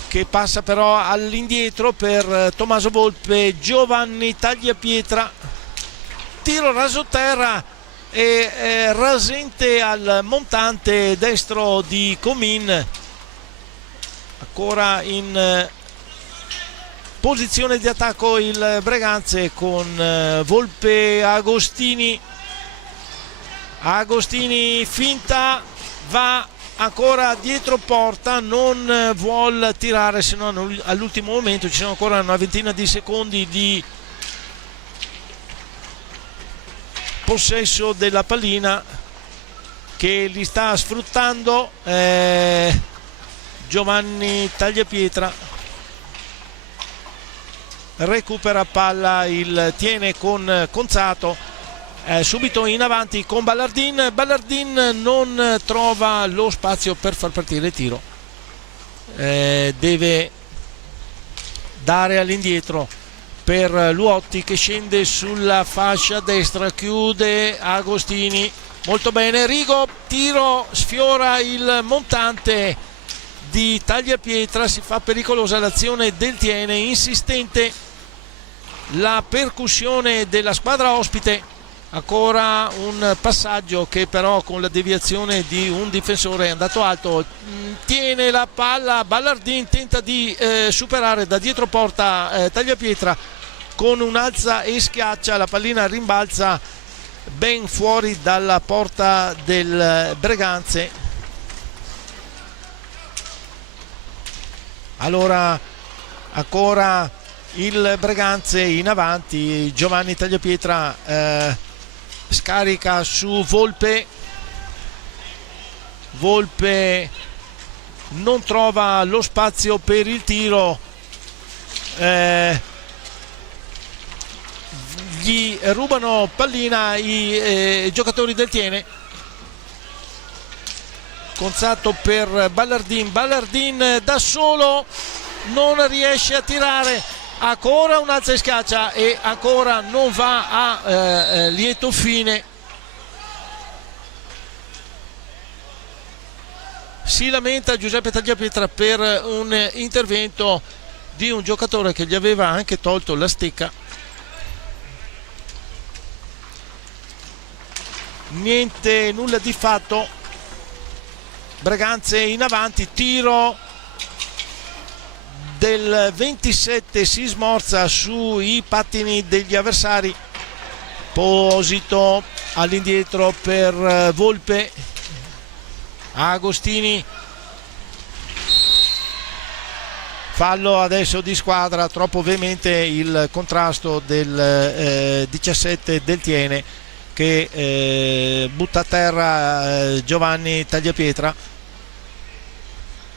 che passa però all'indietro per Tommaso Volpe. Giovanni Tagliapietra, tiro rasoterra e rasente al montante destro di Comin, ancora in posizione di attacco il Breganze con Volpe. Agostini finta, va ancora dietro porta, non vuol tirare, se no all'ultimo momento. Ci sono ancora una ventina di secondi di possesso della pallina che li sta sfruttando Giovanni Tagliapietra. Recupera palla, il tiene con Conzato, subito in avanti con Ballardin non trova lo spazio per far partire il tiro, deve dare all'indietro per Luotti che scende sulla fascia destra, chiude Agostini molto bene. Rigo, tiro, sfiora il montante di Tagliapietra, si fa pericolosa l'azione del Tiene, insistente la percussione della squadra ospite. Ancora un passaggio che però con la deviazione di un difensore è andato alto. Tiene la palla Ballardin, tenta di superare da dietro porta Tagliapietra con un'alza e schiaccia, la pallina rimbalza ben fuori dalla porta del Breganze. Allora ancora il Breganze in avanti, Giovanni Tagliapietra scarica su Volpe non trova lo spazio per il tiro, gli rubano pallina i giocatori del Tiene. Conzato per Ballardin da solo non riesce a tirare, ancora un'alza e schiaccia e ancora non va a lieto fine. Si lamenta Giuseppe Tagliapietra per un intervento di un giocatore che gli aveva anche tolto la stecca. Nulla di fatto. Breganze in avanti, tiro del 27, si smorza sui pattini degli avversari. Posito all'indietro per Volpe. Agostini, fallo adesso di squadra, troppo veemente il contrasto del 17 del Tiene che butta a terra Giovanni Tagliapietra.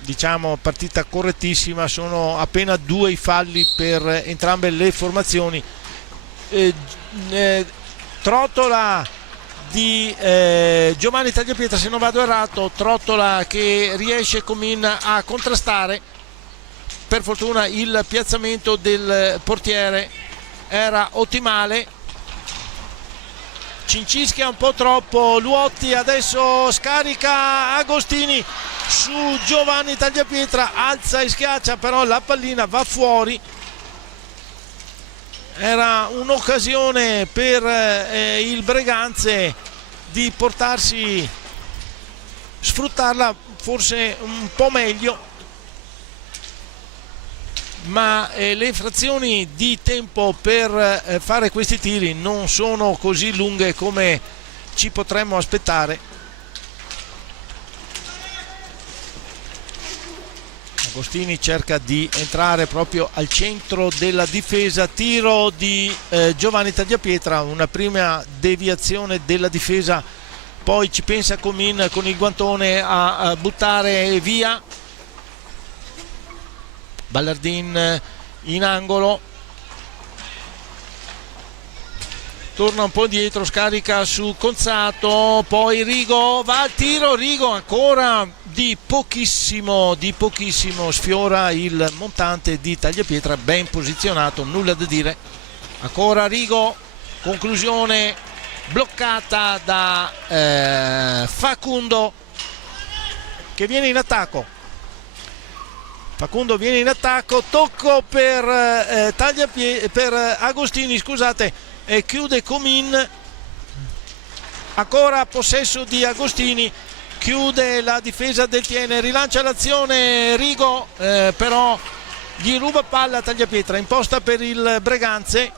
Diciamo partita correttissima, sono appena 2 i falli per entrambe le formazioni. Trottola di Giovanni Tagliapietra, se non vado errato, trottola che riesce Comin a contrastare. Per fortuna il piazzamento del portiere era ottimale. Cincischia un po' troppo Luotti, adesso scarica Agostini su Giovanni Tagliapietra, alza e schiaccia, però la pallina va fuori. Era un'occasione per il Breganze di portarsi, sfruttarla forse un po' meglio, ma le frazioni di tempo per fare questi tiri non sono così lunghe come ci potremmo aspettare. Agostini cerca di entrare proprio al centro della difesa, tiro di Giovanni Tagliapietra, una prima deviazione della difesa, poi ci pensa Comin con il guantone a buttare via. Ballardin in angolo, torna un po' indietro, scarica su Conzato, poi Rigo va al tiro, Rigo ancora di pochissimo sfiora il montante di Tagliapietra, ben posizionato, nulla da dire. Ancora Rigo, conclusione bloccata da Facundo che viene in attacco. Facundo viene in attacco, tocco per per Agostini, scusate, e chiude Comin. Ancora possesso di Agostini, chiude la difesa del Tiene, rilancia l'azione Rigo, però gli ruba palla a Tagliapietra, imposta per il Breganze,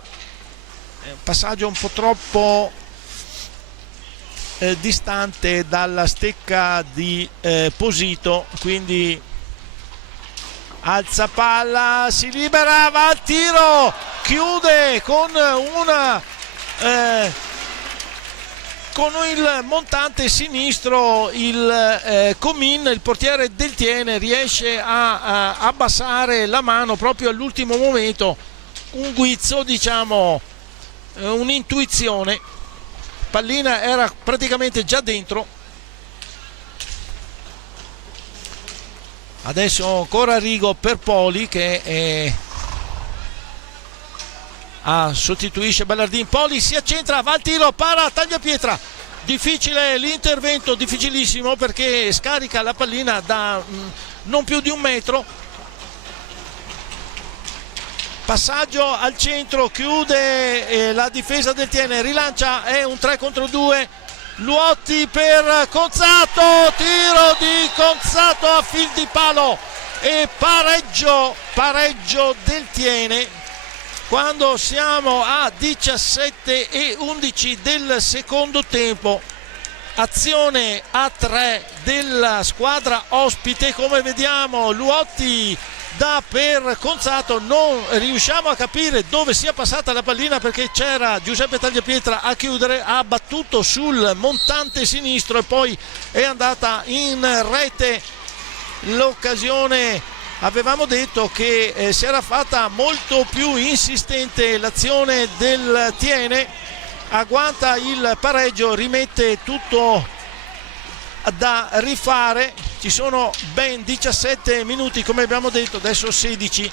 passaggio un po' troppo distante dalla stecca di Posito, quindi alza palla, si libera, va al tiro, chiude con il montante sinistro il Comin, il portiere del Tiene riesce a abbassare la mano proprio all'ultimo momento, un guizzo, diciamo, un'intuizione, pallina era praticamente già dentro. Adesso ancora Rigo per Poli che sostituisce Ballardin. Poli si accentra, va al tiro, para, Tagliapietra. Difficile l'intervento, difficilissimo, perché scarica la pallina da non più di 1 metro. Passaggio al centro, chiude la difesa del Tiene, rilancia, è un 3 contro 2. Luotti per Conzato, tiro di Conzato a fil di palo e pareggio del Tiene quando siamo a 17:11 del secondo tempo. Azione a 3 della squadra ospite, come vediamo Luotti dà per Conzato, non riusciamo a capire dove sia passata la pallina perché c'era Giuseppe Tagliapietra a chiudere, ha battuto sul montante sinistro e poi è andata in rete l'occasione. Avevamo detto che si era fatta molto più insistente l'azione del Tiene, agguanta il pareggio, rimette tutto da rifare. Ci sono ben 17 minuti, come abbiamo detto, adesso 16.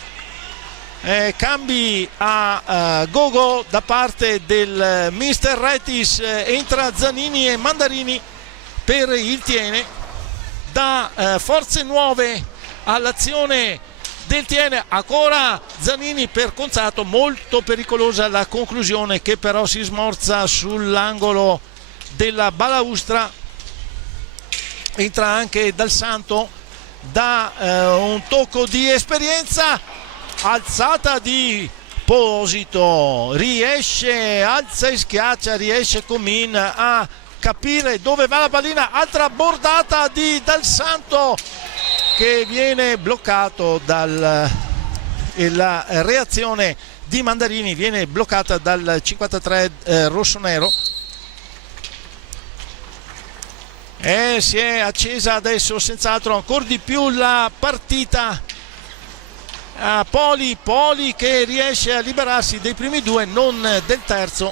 Cambi a gogo da parte del mister Retis, entra Zanini e Mandarini per il Tiene, dà forze nuove all'azione del Tiene. Ancora Zanini per Conzato, molto pericolosa la conclusione che però si smorza sull'angolo della balaustra. Entra anche Dal Santo, da un tocco di esperienza, alzata di Posito, riesce, alza e schiaccia, riesce Comin a capire dove va la pallina, altra bordata di Dal Santo che viene bloccato la reazione di Mandarini viene bloccata dal 53 rossonero. Si è accesa adesso senz'altro ancora di più la partita. Poli che riesce a liberarsi dei primi due, non del terzo.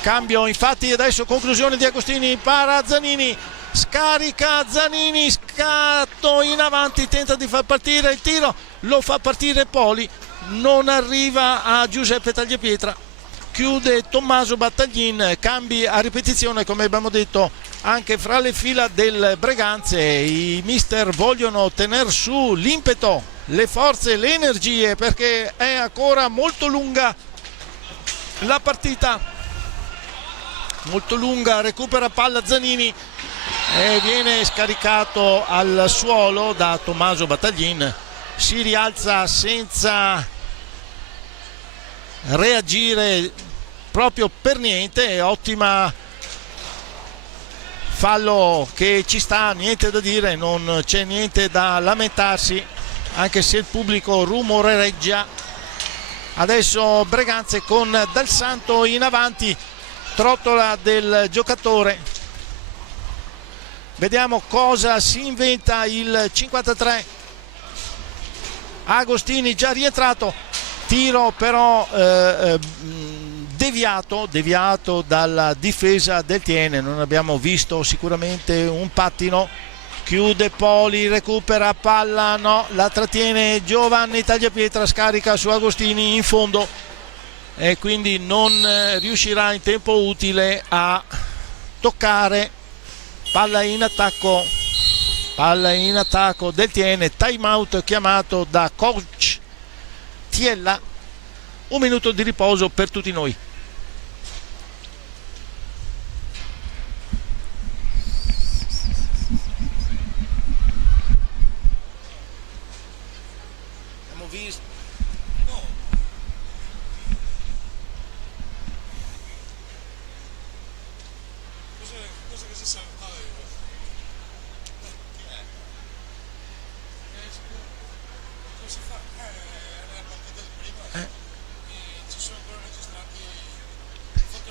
Cambio infatti adesso, conclusione di Agostini, para Zanini, scarica Zanini, scatto in avanti, tenta di far partire il tiro, lo fa partire Poli, non arriva a Giuseppe Tagliapietra. Chiude Tommaso Battaglin, cambi a ripetizione come abbiamo detto anche fra le fila del Breganze. I mister vogliono tenere su l'impeto, le forze, le energie, perché è ancora molto lunga la partita, molto lunga. Recupera palla Zanini e viene scaricato al suolo da Tommaso Battaglin, si rialza senza reagire proprio per niente. Ottima fallo che ci sta, niente da dire, non c'è niente da lamentarsi, anche se il pubblico rumoreggia. Adesso Breganze con Dal Santo in avanti, trottola del giocatore. Vediamo cosa si inventa il 53. Agostini già rientrato, tiro però deviato dalla difesa del Tiene, non abbiamo visto sicuramente un pattino. Chiude Poli, recupera palla, no, la trattiene Giovanni Tagliapietra, scarica su Agostini in fondo e quindi non riuscirà in tempo utile a toccare. Palla in attacco palla in attacco del Tiene, time out chiamato da coach Tiella, 1 minuto di riposo per tutti noi. Abbiamo visto cosa si sa si fa nella partita del prima ci sono ancora registrati foto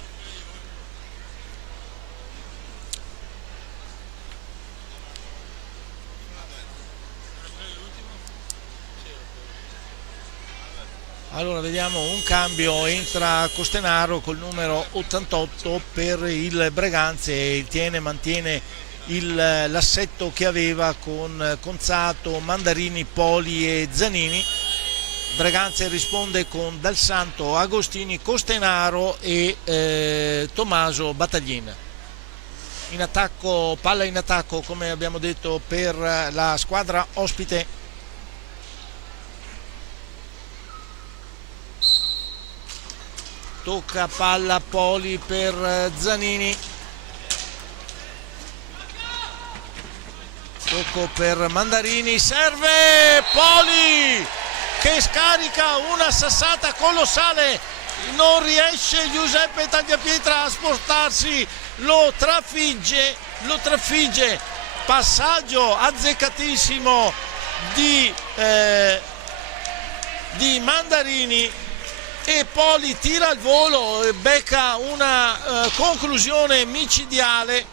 Allora vediamo un cambio, entra Costenaro col numero 88 per il Breganze e il Tiene mantiene l'assetto che aveva con Conzato, Mandarini, Poli e Zanini. Breganze risponde con Dal Santo, Agostini, Costenaro e Tommaso Battaglin. In attacco, palla in attacco come abbiamo detto per la squadra ospite. Tocca palla Poli per Zanini, tocco per Mandarini, serve Poli che scarica una sassata colossale, non riesce Giuseppe Tagliapietra a spostarsi, lo trafigge, passaggio azzeccatissimo di Mandarini e Poli tira al volo e becca una conclusione micidiale,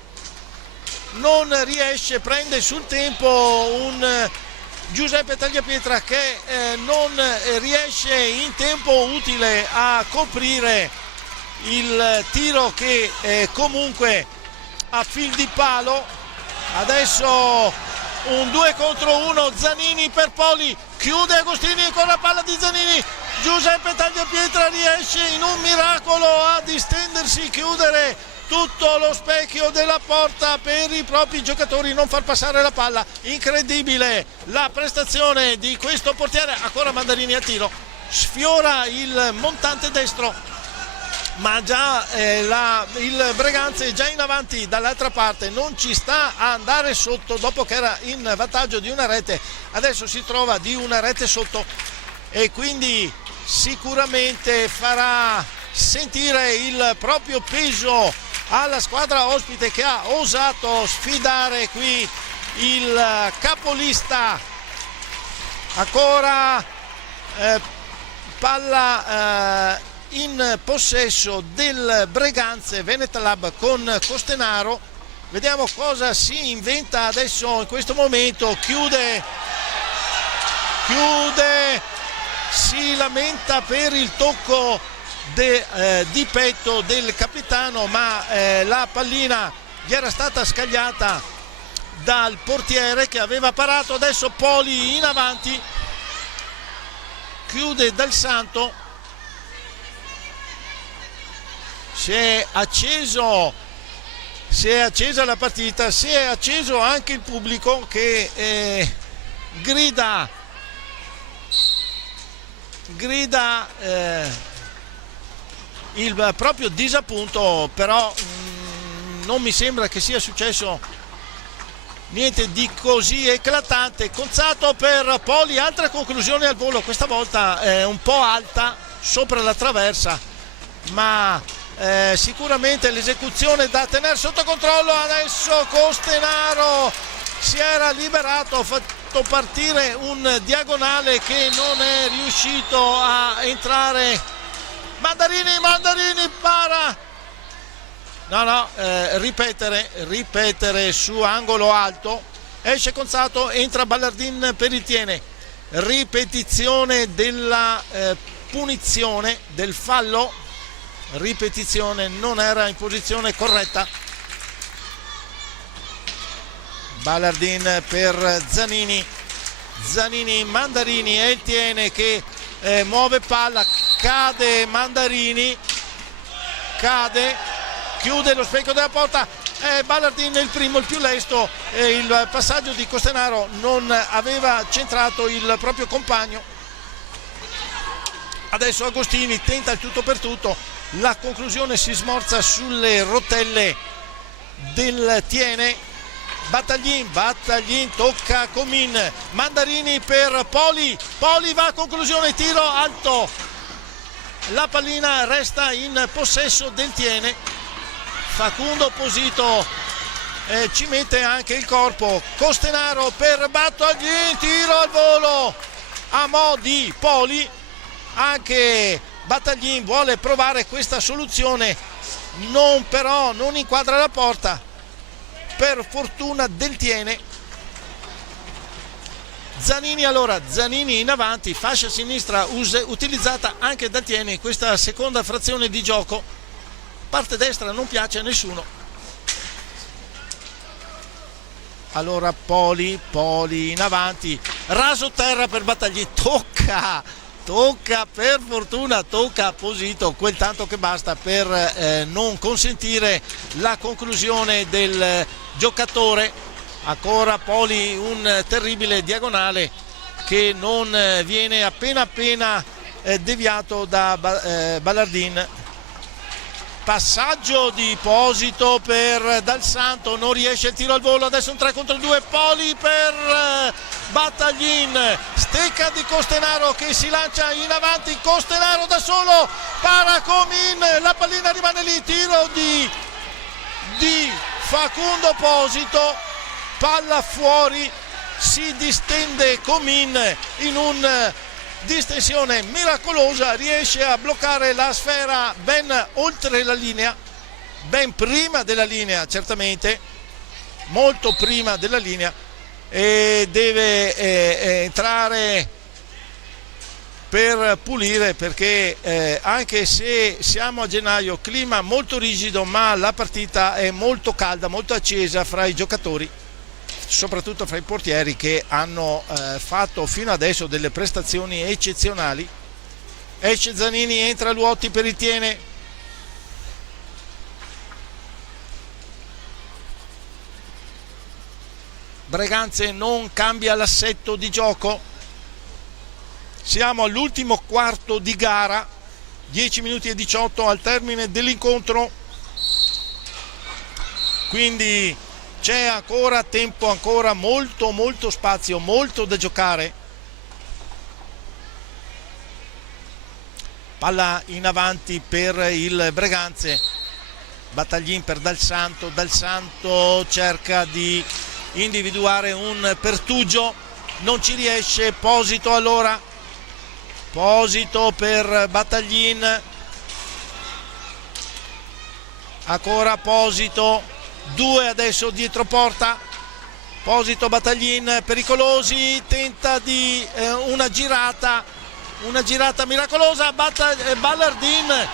non riesce, prende sul tempo un Giuseppe Tagliapietra che non riesce in tempo utile a coprire il tiro che comunque a fil di palo. Adesso un 2 contro 1, Zanini per Poli, chiude Agostini con la palla di Zanini, Giuseppe Tagliapietra riesce in un miracolo a distendersi, chiudere tutto lo specchio della porta per i propri giocatori, non far passare la palla. Incredibile la prestazione di questo portiere. Ancora Mandarini a tiro, sfiora il montante destro, ma già il Breganze è già in avanti dall'altra parte, non ci sta a andare sotto dopo che era in vantaggio di una rete, adesso si trova di una rete sotto e quindi sicuramente farà sentire il proprio peso alla squadra ospite che ha osato sfidare qui il capolista. Ancora palla in possesso del Breganze, Veneta Lab con Costenaro, vediamo cosa si inventa adesso in questo momento, chiude, si lamenta per il tocco di petto del capitano, ma la pallina gli era stata scagliata dal portiere che aveva parato. Adesso Poli in avanti, chiude Dal Santo, si è accesa la partita, si è acceso anche il pubblico che grida il proprio disappunto, però non mi sembra che sia successo niente di così eclatante. Conzato per Poli, altra conclusione al volo, questa volta un po' alta sopra la traversa, ma sicuramente l'esecuzione da tenere sotto controllo. Adesso Costenaro si era liberato, ha fatto partire un diagonale che non è riuscito a entrare. Mandarini para, ripetere su angolo alto, esce Conzato, entra Ballardin per il Tiene, ripetizione della punizione del fallo, ripetizione, non era in posizione corretta. Ballardin per Zanini, Mandarini e il Tiene che muove palla, cade Mandarini, chiude lo specchio della porta, Ballardin il primo, il più lesto, il passaggio di Costenaro non aveva centrato il proprio compagno. Adesso Agostini tenta il tutto per tutto, la conclusione si smorza sulle rotelle del Tiene. Battaglin tocca Comin, Mandarini per Poli va a conclusione, tiro alto, la pallina resta in possesso del Tiene. Facundo Posito ci mette anche il corpo, Costenaro per Battaglin, tiro al volo a mo' di Poli. Anche Battaglin vuole provare questa soluzione, però non inquadra la porta, per fortuna del Tiene. Zanini in avanti, fascia sinistra utilizzata anche dal Tiene in questa seconda frazione di gioco. Parte destra non piace a nessuno. Allora Poli in avanti, raso terra per Battaglin, tocca, per fortuna tocca a Posito, quel tanto che basta per non consentire la conclusione del giocatore. Ancora Poli, un terribile diagonale che non viene appena deviato da Ballardin. Passaggio di Posito per Dal Santo, non riesce il tiro al volo, adesso un 3 contro 2, Poli per Battaglin, stecca di Costenaro che si lancia in avanti, Costenaro da solo, para Comin, la pallina rimane lì, tiro di Facundo Posito, palla fuori, si distende Comin in un distensione miracolosa, riesce a bloccare la sfera ben oltre la linea, ben prima della linea, certamente molto prima della linea, e deve entrare per pulire, perché anche se siamo a gennaio, clima molto rigido, ma la partita è molto calda, molto accesa fra i giocatori, soprattutto fra i portieri che hanno fatto fino adesso delle prestazioni eccezionali. Esce Zanini, entra Luotti per il Tiene. Breganze non cambia l'assetto di gioco. Siamo all'ultimo quarto di gara, 10 minuti e 18 al termine dell'incontro, quindi c'è ancora tempo, ancora molto spazio, molto da giocare. Palla in avanti per il Breganze, Battaglin per Dal Santo cerca di individuare un pertugio, non ci riesce, Posito allora, Posito per Battaglin, ancora Posito, 2 adesso dietro porta, Posito, Battaglin pericolosi, tenta di una girata miracolosa, Ballardin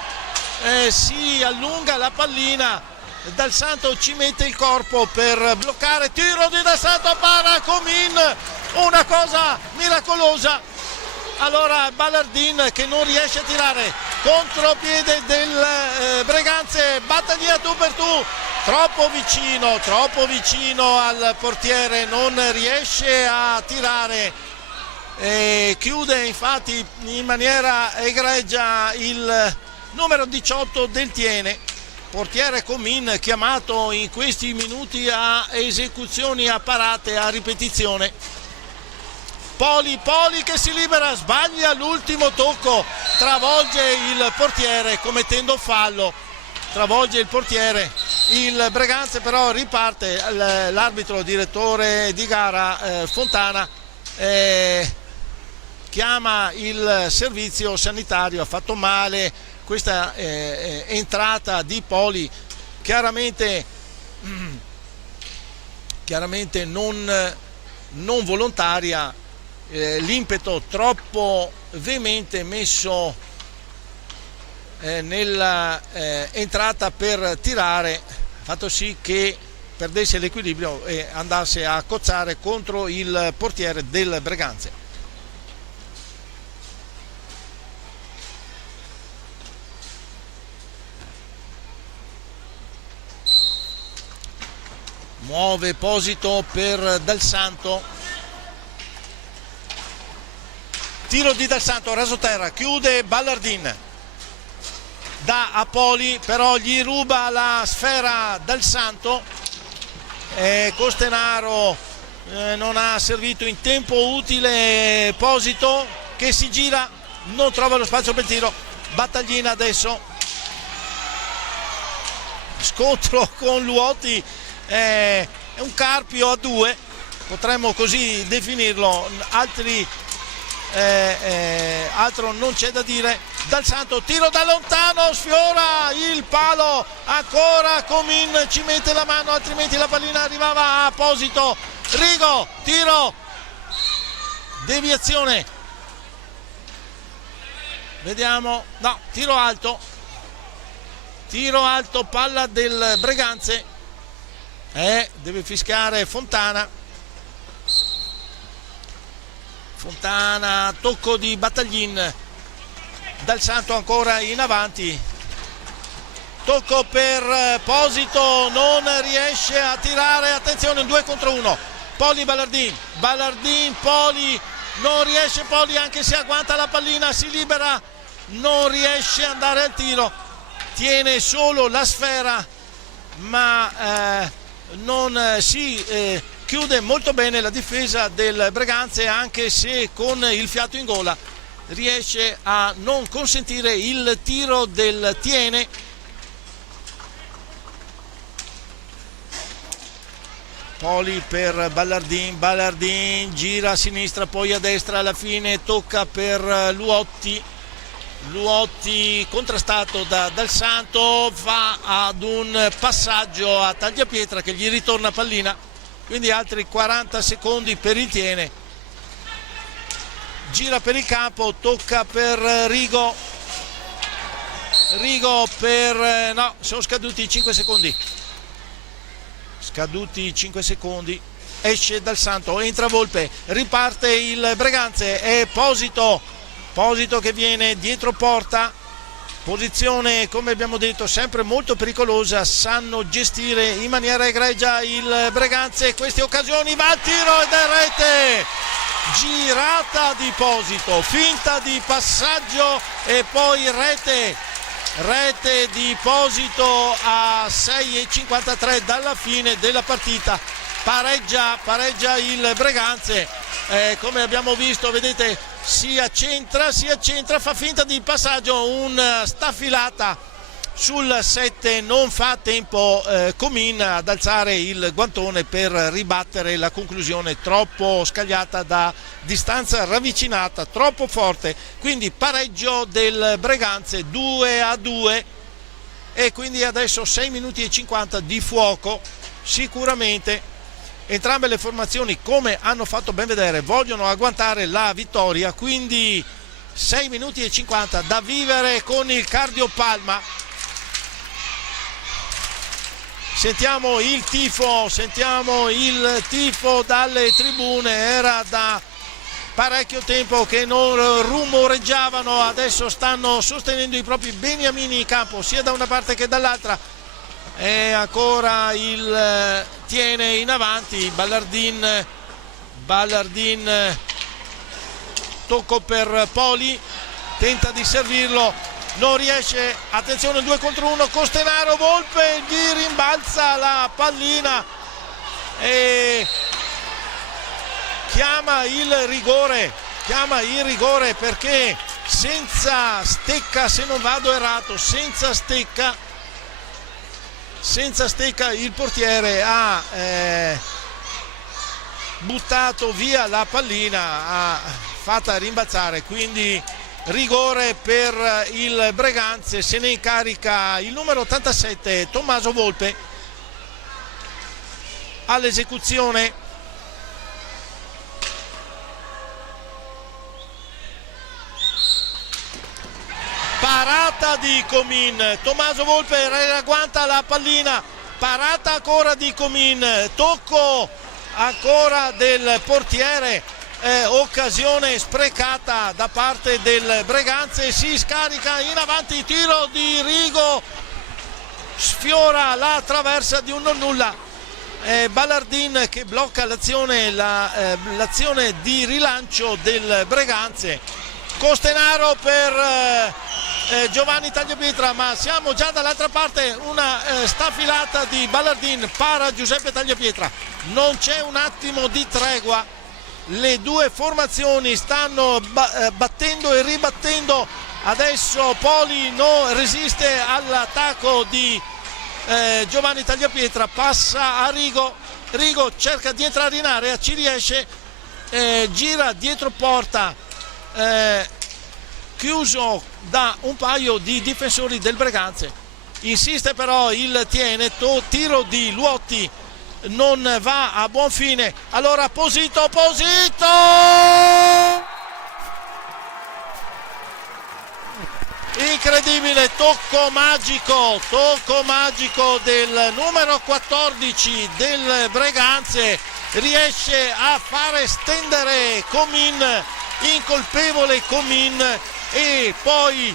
si allunga la pallina, Dal Santo ci mette il corpo per bloccare, tiro di Dal Santo, para Comin, una cosa miracolosa. Allora Ballardin che non riesce a tirare, contropiede del Breganze, Battaglia tu per tu, troppo vicino al portiere, non riesce a tirare, chiude infatti in maniera egregia il numero 18 del Tiene, portiere Comin, chiamato in questi minuti a esecuzioni a parate, a ripetizione. Poli che si libera, sbaglia l'ultimo tocco, travolge il portiere commettendo fallo, travolge il portiere, il Breganze però riparte, l'arbitro direttore di gara Fontana chiama il servizio sanitario, ha fatto male questa entrata di Poli, chiaramente non volontaria, l'impeto troppo veemente messo nella entrata per tirare ha fatto sì che perdesse l'equilibrio e andasse a cozzare contro il portiere del Breganze. muove Posito per Dal Santo, tiro di Dal Santo, rasoterra, chiude Ballardin, dà a Poli, però gli ruba la sfera Dal Santo, Costenaro non ha servito in tempo utile Posito, che si gira, non trova lo spazio per il tiro. Battaglina adesso, scontro con Luotti, è un Carpio a due, potremmo così definirlo, altro non c'è da dire. Dal Santo, tiro da lontano, sfiora il palo, ancora Comin ci mette la mano, altrimenti la pallina arrivava a Posito. Rigo, tiro, deviazione, vediamo, no, tiro alto, palla del Breganze, deve fischiare Fontana, tocco di Battaglin. Dal Santo ancora in avanti, tocco per Posito, non riesce a tirare, attenzione, 2 contro 1, Poli Ballardin, Poli, non riesce Poli, anche se agguanta la pallina, si libera, non riesce ad andare al tiro, tiene solo la sfera, ma non si chiude molto bene la difesa del Breganze, anche se con il fiato in gola riesce a non consentire il tiro del Tiene. Poli per Ballardin, gira a sinistra poi a destra, alla fine tocca per Luotti, contrastato da Dal Santo, va ad un passaggio a tagliapietra che gli ritorna pallina, quindi altri 40 secondi per il Tiene. Gira per il campo, tocca per Rigo per, no, sono scaduti 5 secondi, esce Dal Santo, entra Volpe, riparte il Breganze, è Posito che viene dietro porta, posizione come abbiamo detto sempre molto pericolosa, sanno gestire in maniera egregia il Breganze queste occasioni, va al tiro ed è rete, girata di Posito, finta di passaggio e poi rete di Posito a 6,53 dalla fine della partita, pareggia il Breganze, come abbiamo visto, vedete, si accentra, fa finta di passaggio, una staffilata sul 7, non fa tempo Comin ad alzare il guantone per ribattere la conclusione, troppo scagliata da distanza ravvicinata, troppo forte, quindi pareggio del Breganze 2-2 e quindi adesso 6 minuti e 50 di fuoco. Sicuramente entrambe le formazioni, come hanno fatto ben vedere, vogliono agguantare la vittoria, quindi 6 minuti e 50 da vivere con il cardiopalma. Sentiamo il tifo dalle tribune, era da parecchio tempo che non rumoreggiavano, adesso stanno sostenendo i propri beniamini in campo sia da una parte che dall'altra, e ancora il Tiene in avanti, Ballardin, tocco per Poli, tenta di servirlo, non riesce, attenzione, 2 contro 1, Costenaro, Volpe gli rimbalza la pallina e chiama il rigore perché senza Stecca, se non vado errato, senza Stecca il portiere ha buttato via la pallina, ha fatta rimbalzare, quindi rigore per il Breganze. Se ne incarica il numero 87 Tommaso Volpe all'esecuzione. Parata di Comin, Tommaso Volpe ragguanta la pallina, parata ancora di Comin, tocco ancora del portiere, occasione sprecata da parte del Breganze, si scarica in avanti, tiro di Rigo, sfiora la traversa di un nonnulla, Ballardin che blocca l'azione di rilancio del Breganze. Costenaro per Giovanni Tagliapietra, ma siamo già dall'altra parte, una staffilata di Ballardin, para Giuseppe Tagliapietra, non c'è un attimo di tregua, le due formazioni stanno battendo e ribattendo. Adesso Poli non resiste all'attacco di Giovanni Tagliapietra, passa a Rigo cerca di entrare in area, ci riesce, gira dietro porta, chiuso da un paio di difensori del Breganze, insiste però il Tiene, tiro di Luotti non va a buon fine, allora Posito, incredibile tocco magico del numero 14 del Breganze, riesce a fare stendere Comin, incolpevole Comin, e poi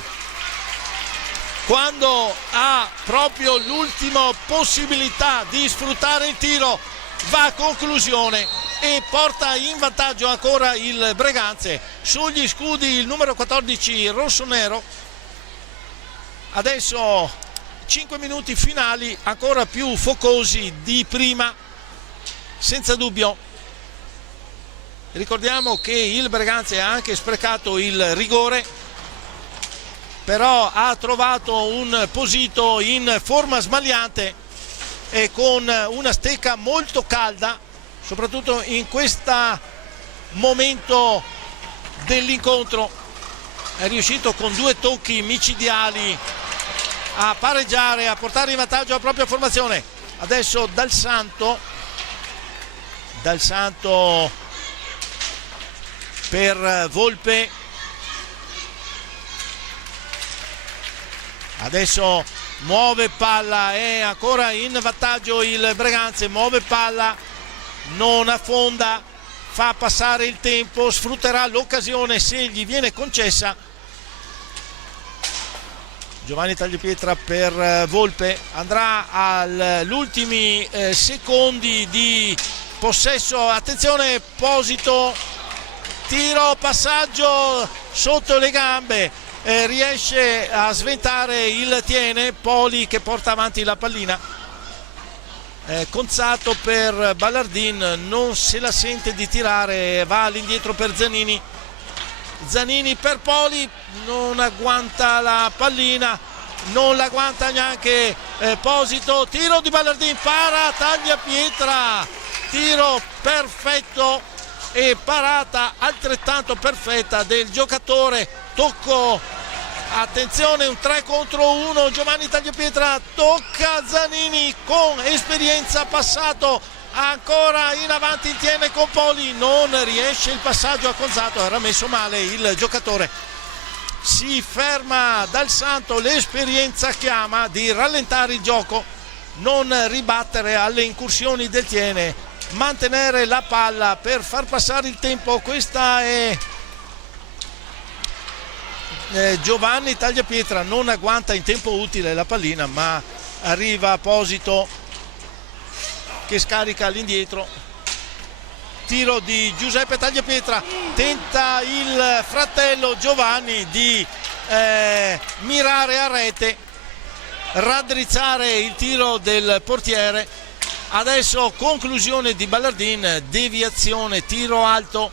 quando ha proprio l'ultima possibilità di sfruttare il tiro va a conclusione e porta in vantaggio ancora il Breganze. Sugli scudi il numero 14 rossonero. Adesso 5 minuti finali ancora più focosi di prima, senza dubbio. Ricordiamo che il Breganze ha anche sprecato il rigore, però ha trovato un Posito in forma smagliante e con una stecca molto calda, soprattutto in questo momento dell'incontro. È riuscito con due tocchi micidiali a pareggiare, a portare in vantaggio la propria formazione. Adesso Dal Santo per Volpe, adesso muove palla, è ancora in vantaggio il Breganze, muove palla, non affonda, fa passare il tempo, sfrutterà l'occasione se gli viene concessa. Giovanni Tagliapietra per Volpe, andrà agli ultimi secondi di possesso, attenzione Posito, tiro, passaggio sotto le gambe, riesce a sventare il Tiene, Poli che porta avanti la pallina, Conzato per Ballardin, non se la sente di tirare, va all'indietro per Zanini per Poli, non agguanta la pallina, non la agguanta neanche Posito, tiro di Ballardin, para Tagliapietra, tiro perfetto e parata altrettanto perfetta del giocatore, tocco, attenzione, un 3 contro 1, Giovanni Tagliapietra tocca Zanini con esperienza, passato ancora in avanti, tiene con Poli, non riesce il passaggio a Conzato, era messo male il giocatore, si ferma Dal Santo, l'esperienza chiama di rallentare il gioco, non ribattere alle incursioni del Tiene, mantenere la palla per far passare il tempo. Questa è Giovanni Tagliapietra, non agguanta in tempo utile la pallina, ma arriva Posito che scarica all'indietro, tiro di Giuseppe Tagliapietra, tenta il fratello Giovanni di mirare a rete, raddrizzare il tiro del portiere. Adesso conclusione di Ballardin, deviazione, tiro alto,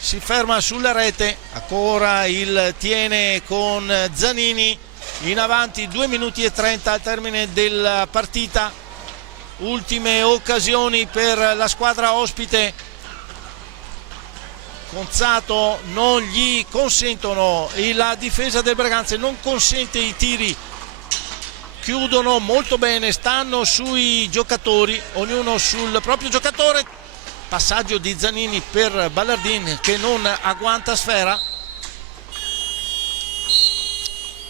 si ferma sulla rete, ancora il Tiene con Zanini, in avanti 2 minuti e 30 al termine della partita, ultime occasioni per la squadra ospite. Conzato non gli consentono, la difesa del Breganze non consente i tiri, chiudono molto bene, stanno sui giocatori, ognuno sul proprio giocatore, passaggio di Zanini per Ballardin che non agguanta sfera,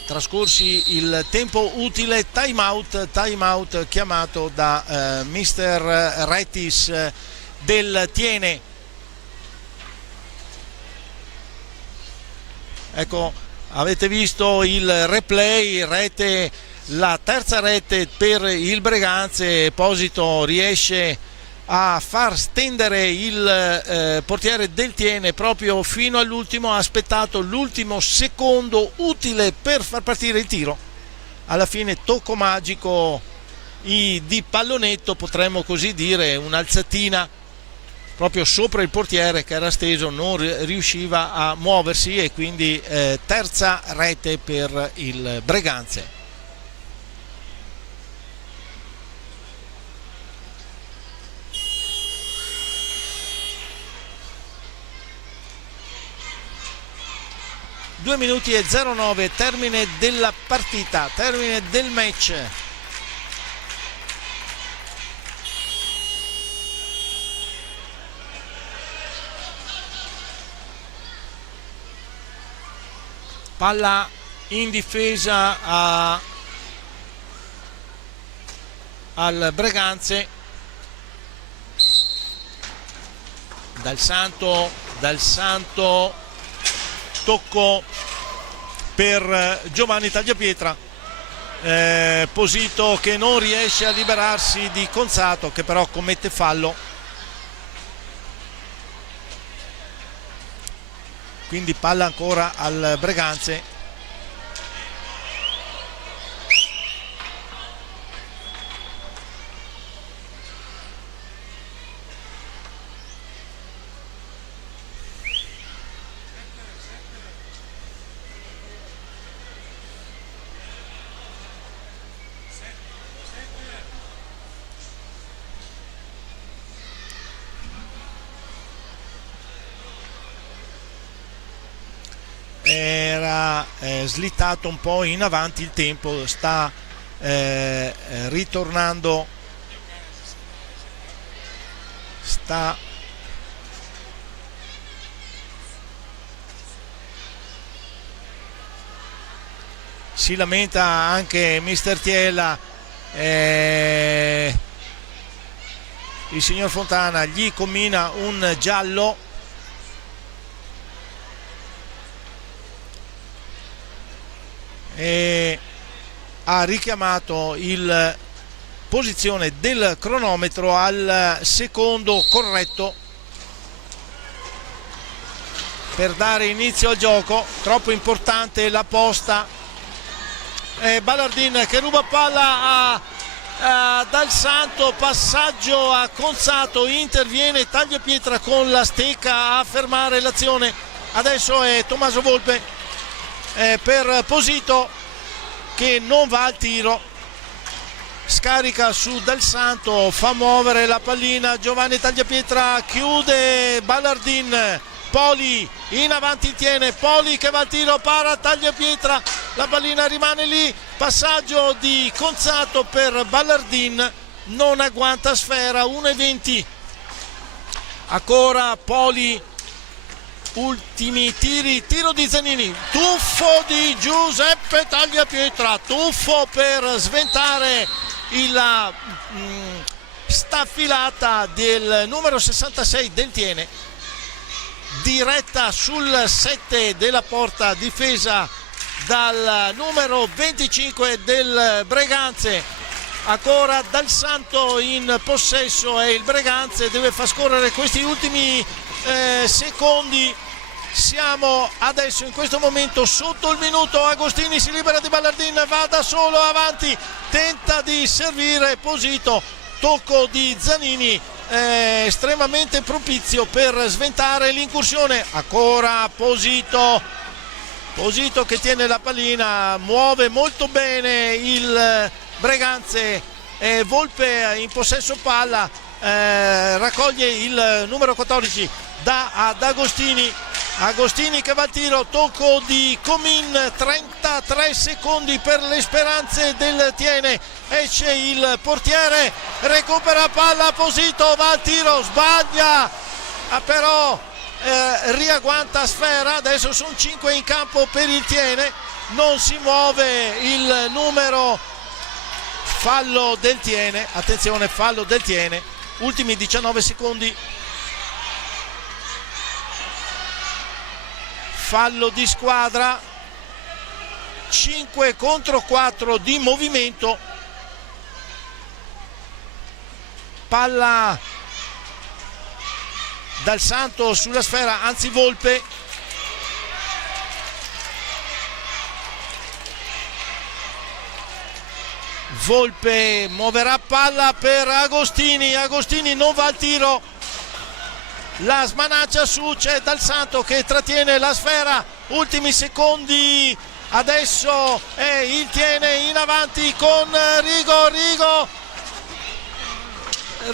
trascorsi il tempo utile, time out chiamato da mister Rettis del Tiene. Ecco, avete visto il replay, la terza rete per il Breganze. Esposito riesce a far stendere il portiere Del Tiene proprio fino all'ultimo, ha aspettato l'ultimo secondo utile per far partire il tiro. Alla fine tocco magico di pallonetto, potremmo così dire, un'alzatina proprio sopra il portiere che era steso, non riusciva a muoversi, e quindi terza rete per il Breganze. Due minuti e 09, termine della partita, termine del match. Palla in difesa al Breganze. Dal Santo tocco per Giovanni Tagliapietra, Esposito che non riesce a liberarsi di Conzato, che però commette fallo, quindi palla ancora al Breganze. Era slittato un po' in avanti il tempo, sta ritornando, si lamenta anche mister Tiella, il signor Fontana gli commina un giallo. E ha richiamato il posizione del cronometro al secondo corretto per dare inizio al gioco. Troppo importante la posta. Ballardin che ruba palla Dal Santo, passaggio a Conzato, interviene Tagliapietra con la stecca a fermare l'azione. Adesso è Tommaso Volpe per Esposito che non va al tiro, scarica su Dal Santo, fa muovere la pallina Giovanni Tagliapietra, chiude Ballardin, Poli in avanti tiene, Poli che va al tiro, para Tagliapietra, la pallina rimane lì, passaggio di Conzato per Ballardin, non agguanta sfera, 1:20 ancora. Poli, ultimi tiri, tiro di Zanini, tuffo di Giuseppe Tagliapietra, tuffo per sventare la staffilata del numero 66 Del Tiene, diretta sul 7 della porta, difesa dal numero 25 del Breganze. Ancora Dal Santo in possesso e il Breganze deve far scorrere questi ultimi secondi. Siamo adesso in questo momento sotto il minuto. Agostini si libera di Ballardin, va da solo avanti, tenta di servire Esposito, tocco di Zanini estremamente propizio per sventare l'incursione. Ancora Esposito che tiene la pallina, muove molto bene il Breganze, Volpe in possesso palla, raccoglie il numero 14 ad Agostini che va al tiro, tocco di Comin, 33 secondi per le speranze del Tiene, esce il portiere, recupera palla, Esposito va al tiro, sbaglia, però riagguanta sfera. Adesso sono 5 in campo per il Tiene, non si muove il numero, fallo del Tiene, attenzione, fallo del Tiene, ultimi 19 secondi, fallo di squadra 5 contro 4 di movimento. Palla dal Santo sulla sfera, anzi Volpe. Volpe muoverà palla per Agostini, Agostini non va al tiro, la smanaccia su, c'è Dal Santo che trattiene la sfera, ultimi secondi, adesso il tiene in avanti con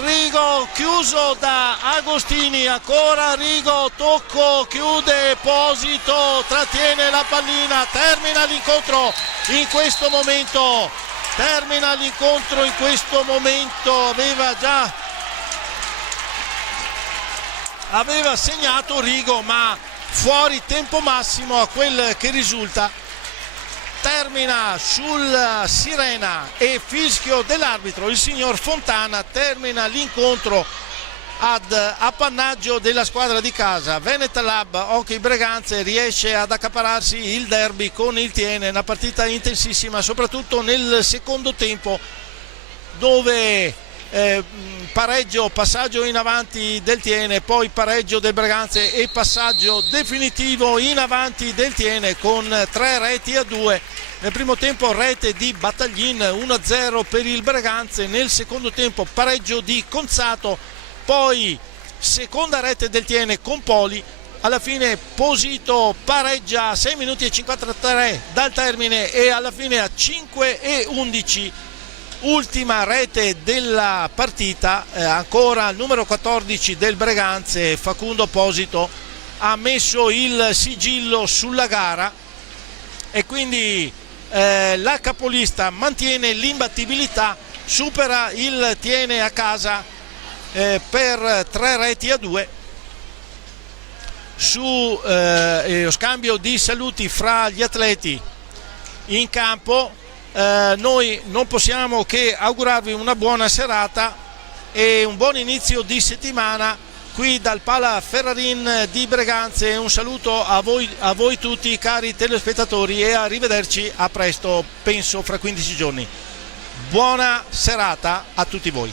Rigo chiuso da Agostini, ancora Rigo, tocco, chiude Posito, trattiene la pallina, termina l'incontro in questo momento, aveva segnato Rigo, ma fuori tempo massimo a quel che risulta. Termina sul sirena e fischio dell'arbitro, il signor Fontana, termina l'incontro ad appannaggio della squadra di casa. Veneta Lab Hockey Breganze riesce ad accapararsi il derby con il Tiene, una partita intensissima soprattutto nel secondo tempo, dove pareggio, passaggio in avanti del Tiene, poi pareggio del Breganze e passaggio definitivo in avanti del Tiene con 3-2. Nel primo tempo rete di Battaglin, 1-0 per il Breganze, nel secondo tempo pareggio di Conzato, poi seconda rete del Tiene con Poli, alla fine Posito pareggia a 6 minuti e 53 dal termine e alla fine a 5-11. Ultima rete della partita, ancora il numero 14 del Breganze, Facundo Posito, ha messo il sigillo sulla gara e quindi la capolista mantiene l'imbattibilità, supera il Tiene a casa per 3-2 su scambio di saluti fra gli atleti in campo. Noi non possiamo che augurarvi una buona serata e un buon inizio di settimana qui dal Pala Ferrarin di Breganze. Un saluto a voi tutti cari telespettatori e arrivederci a presto, penso fra 15 giorni. Buona serata a tutti voi.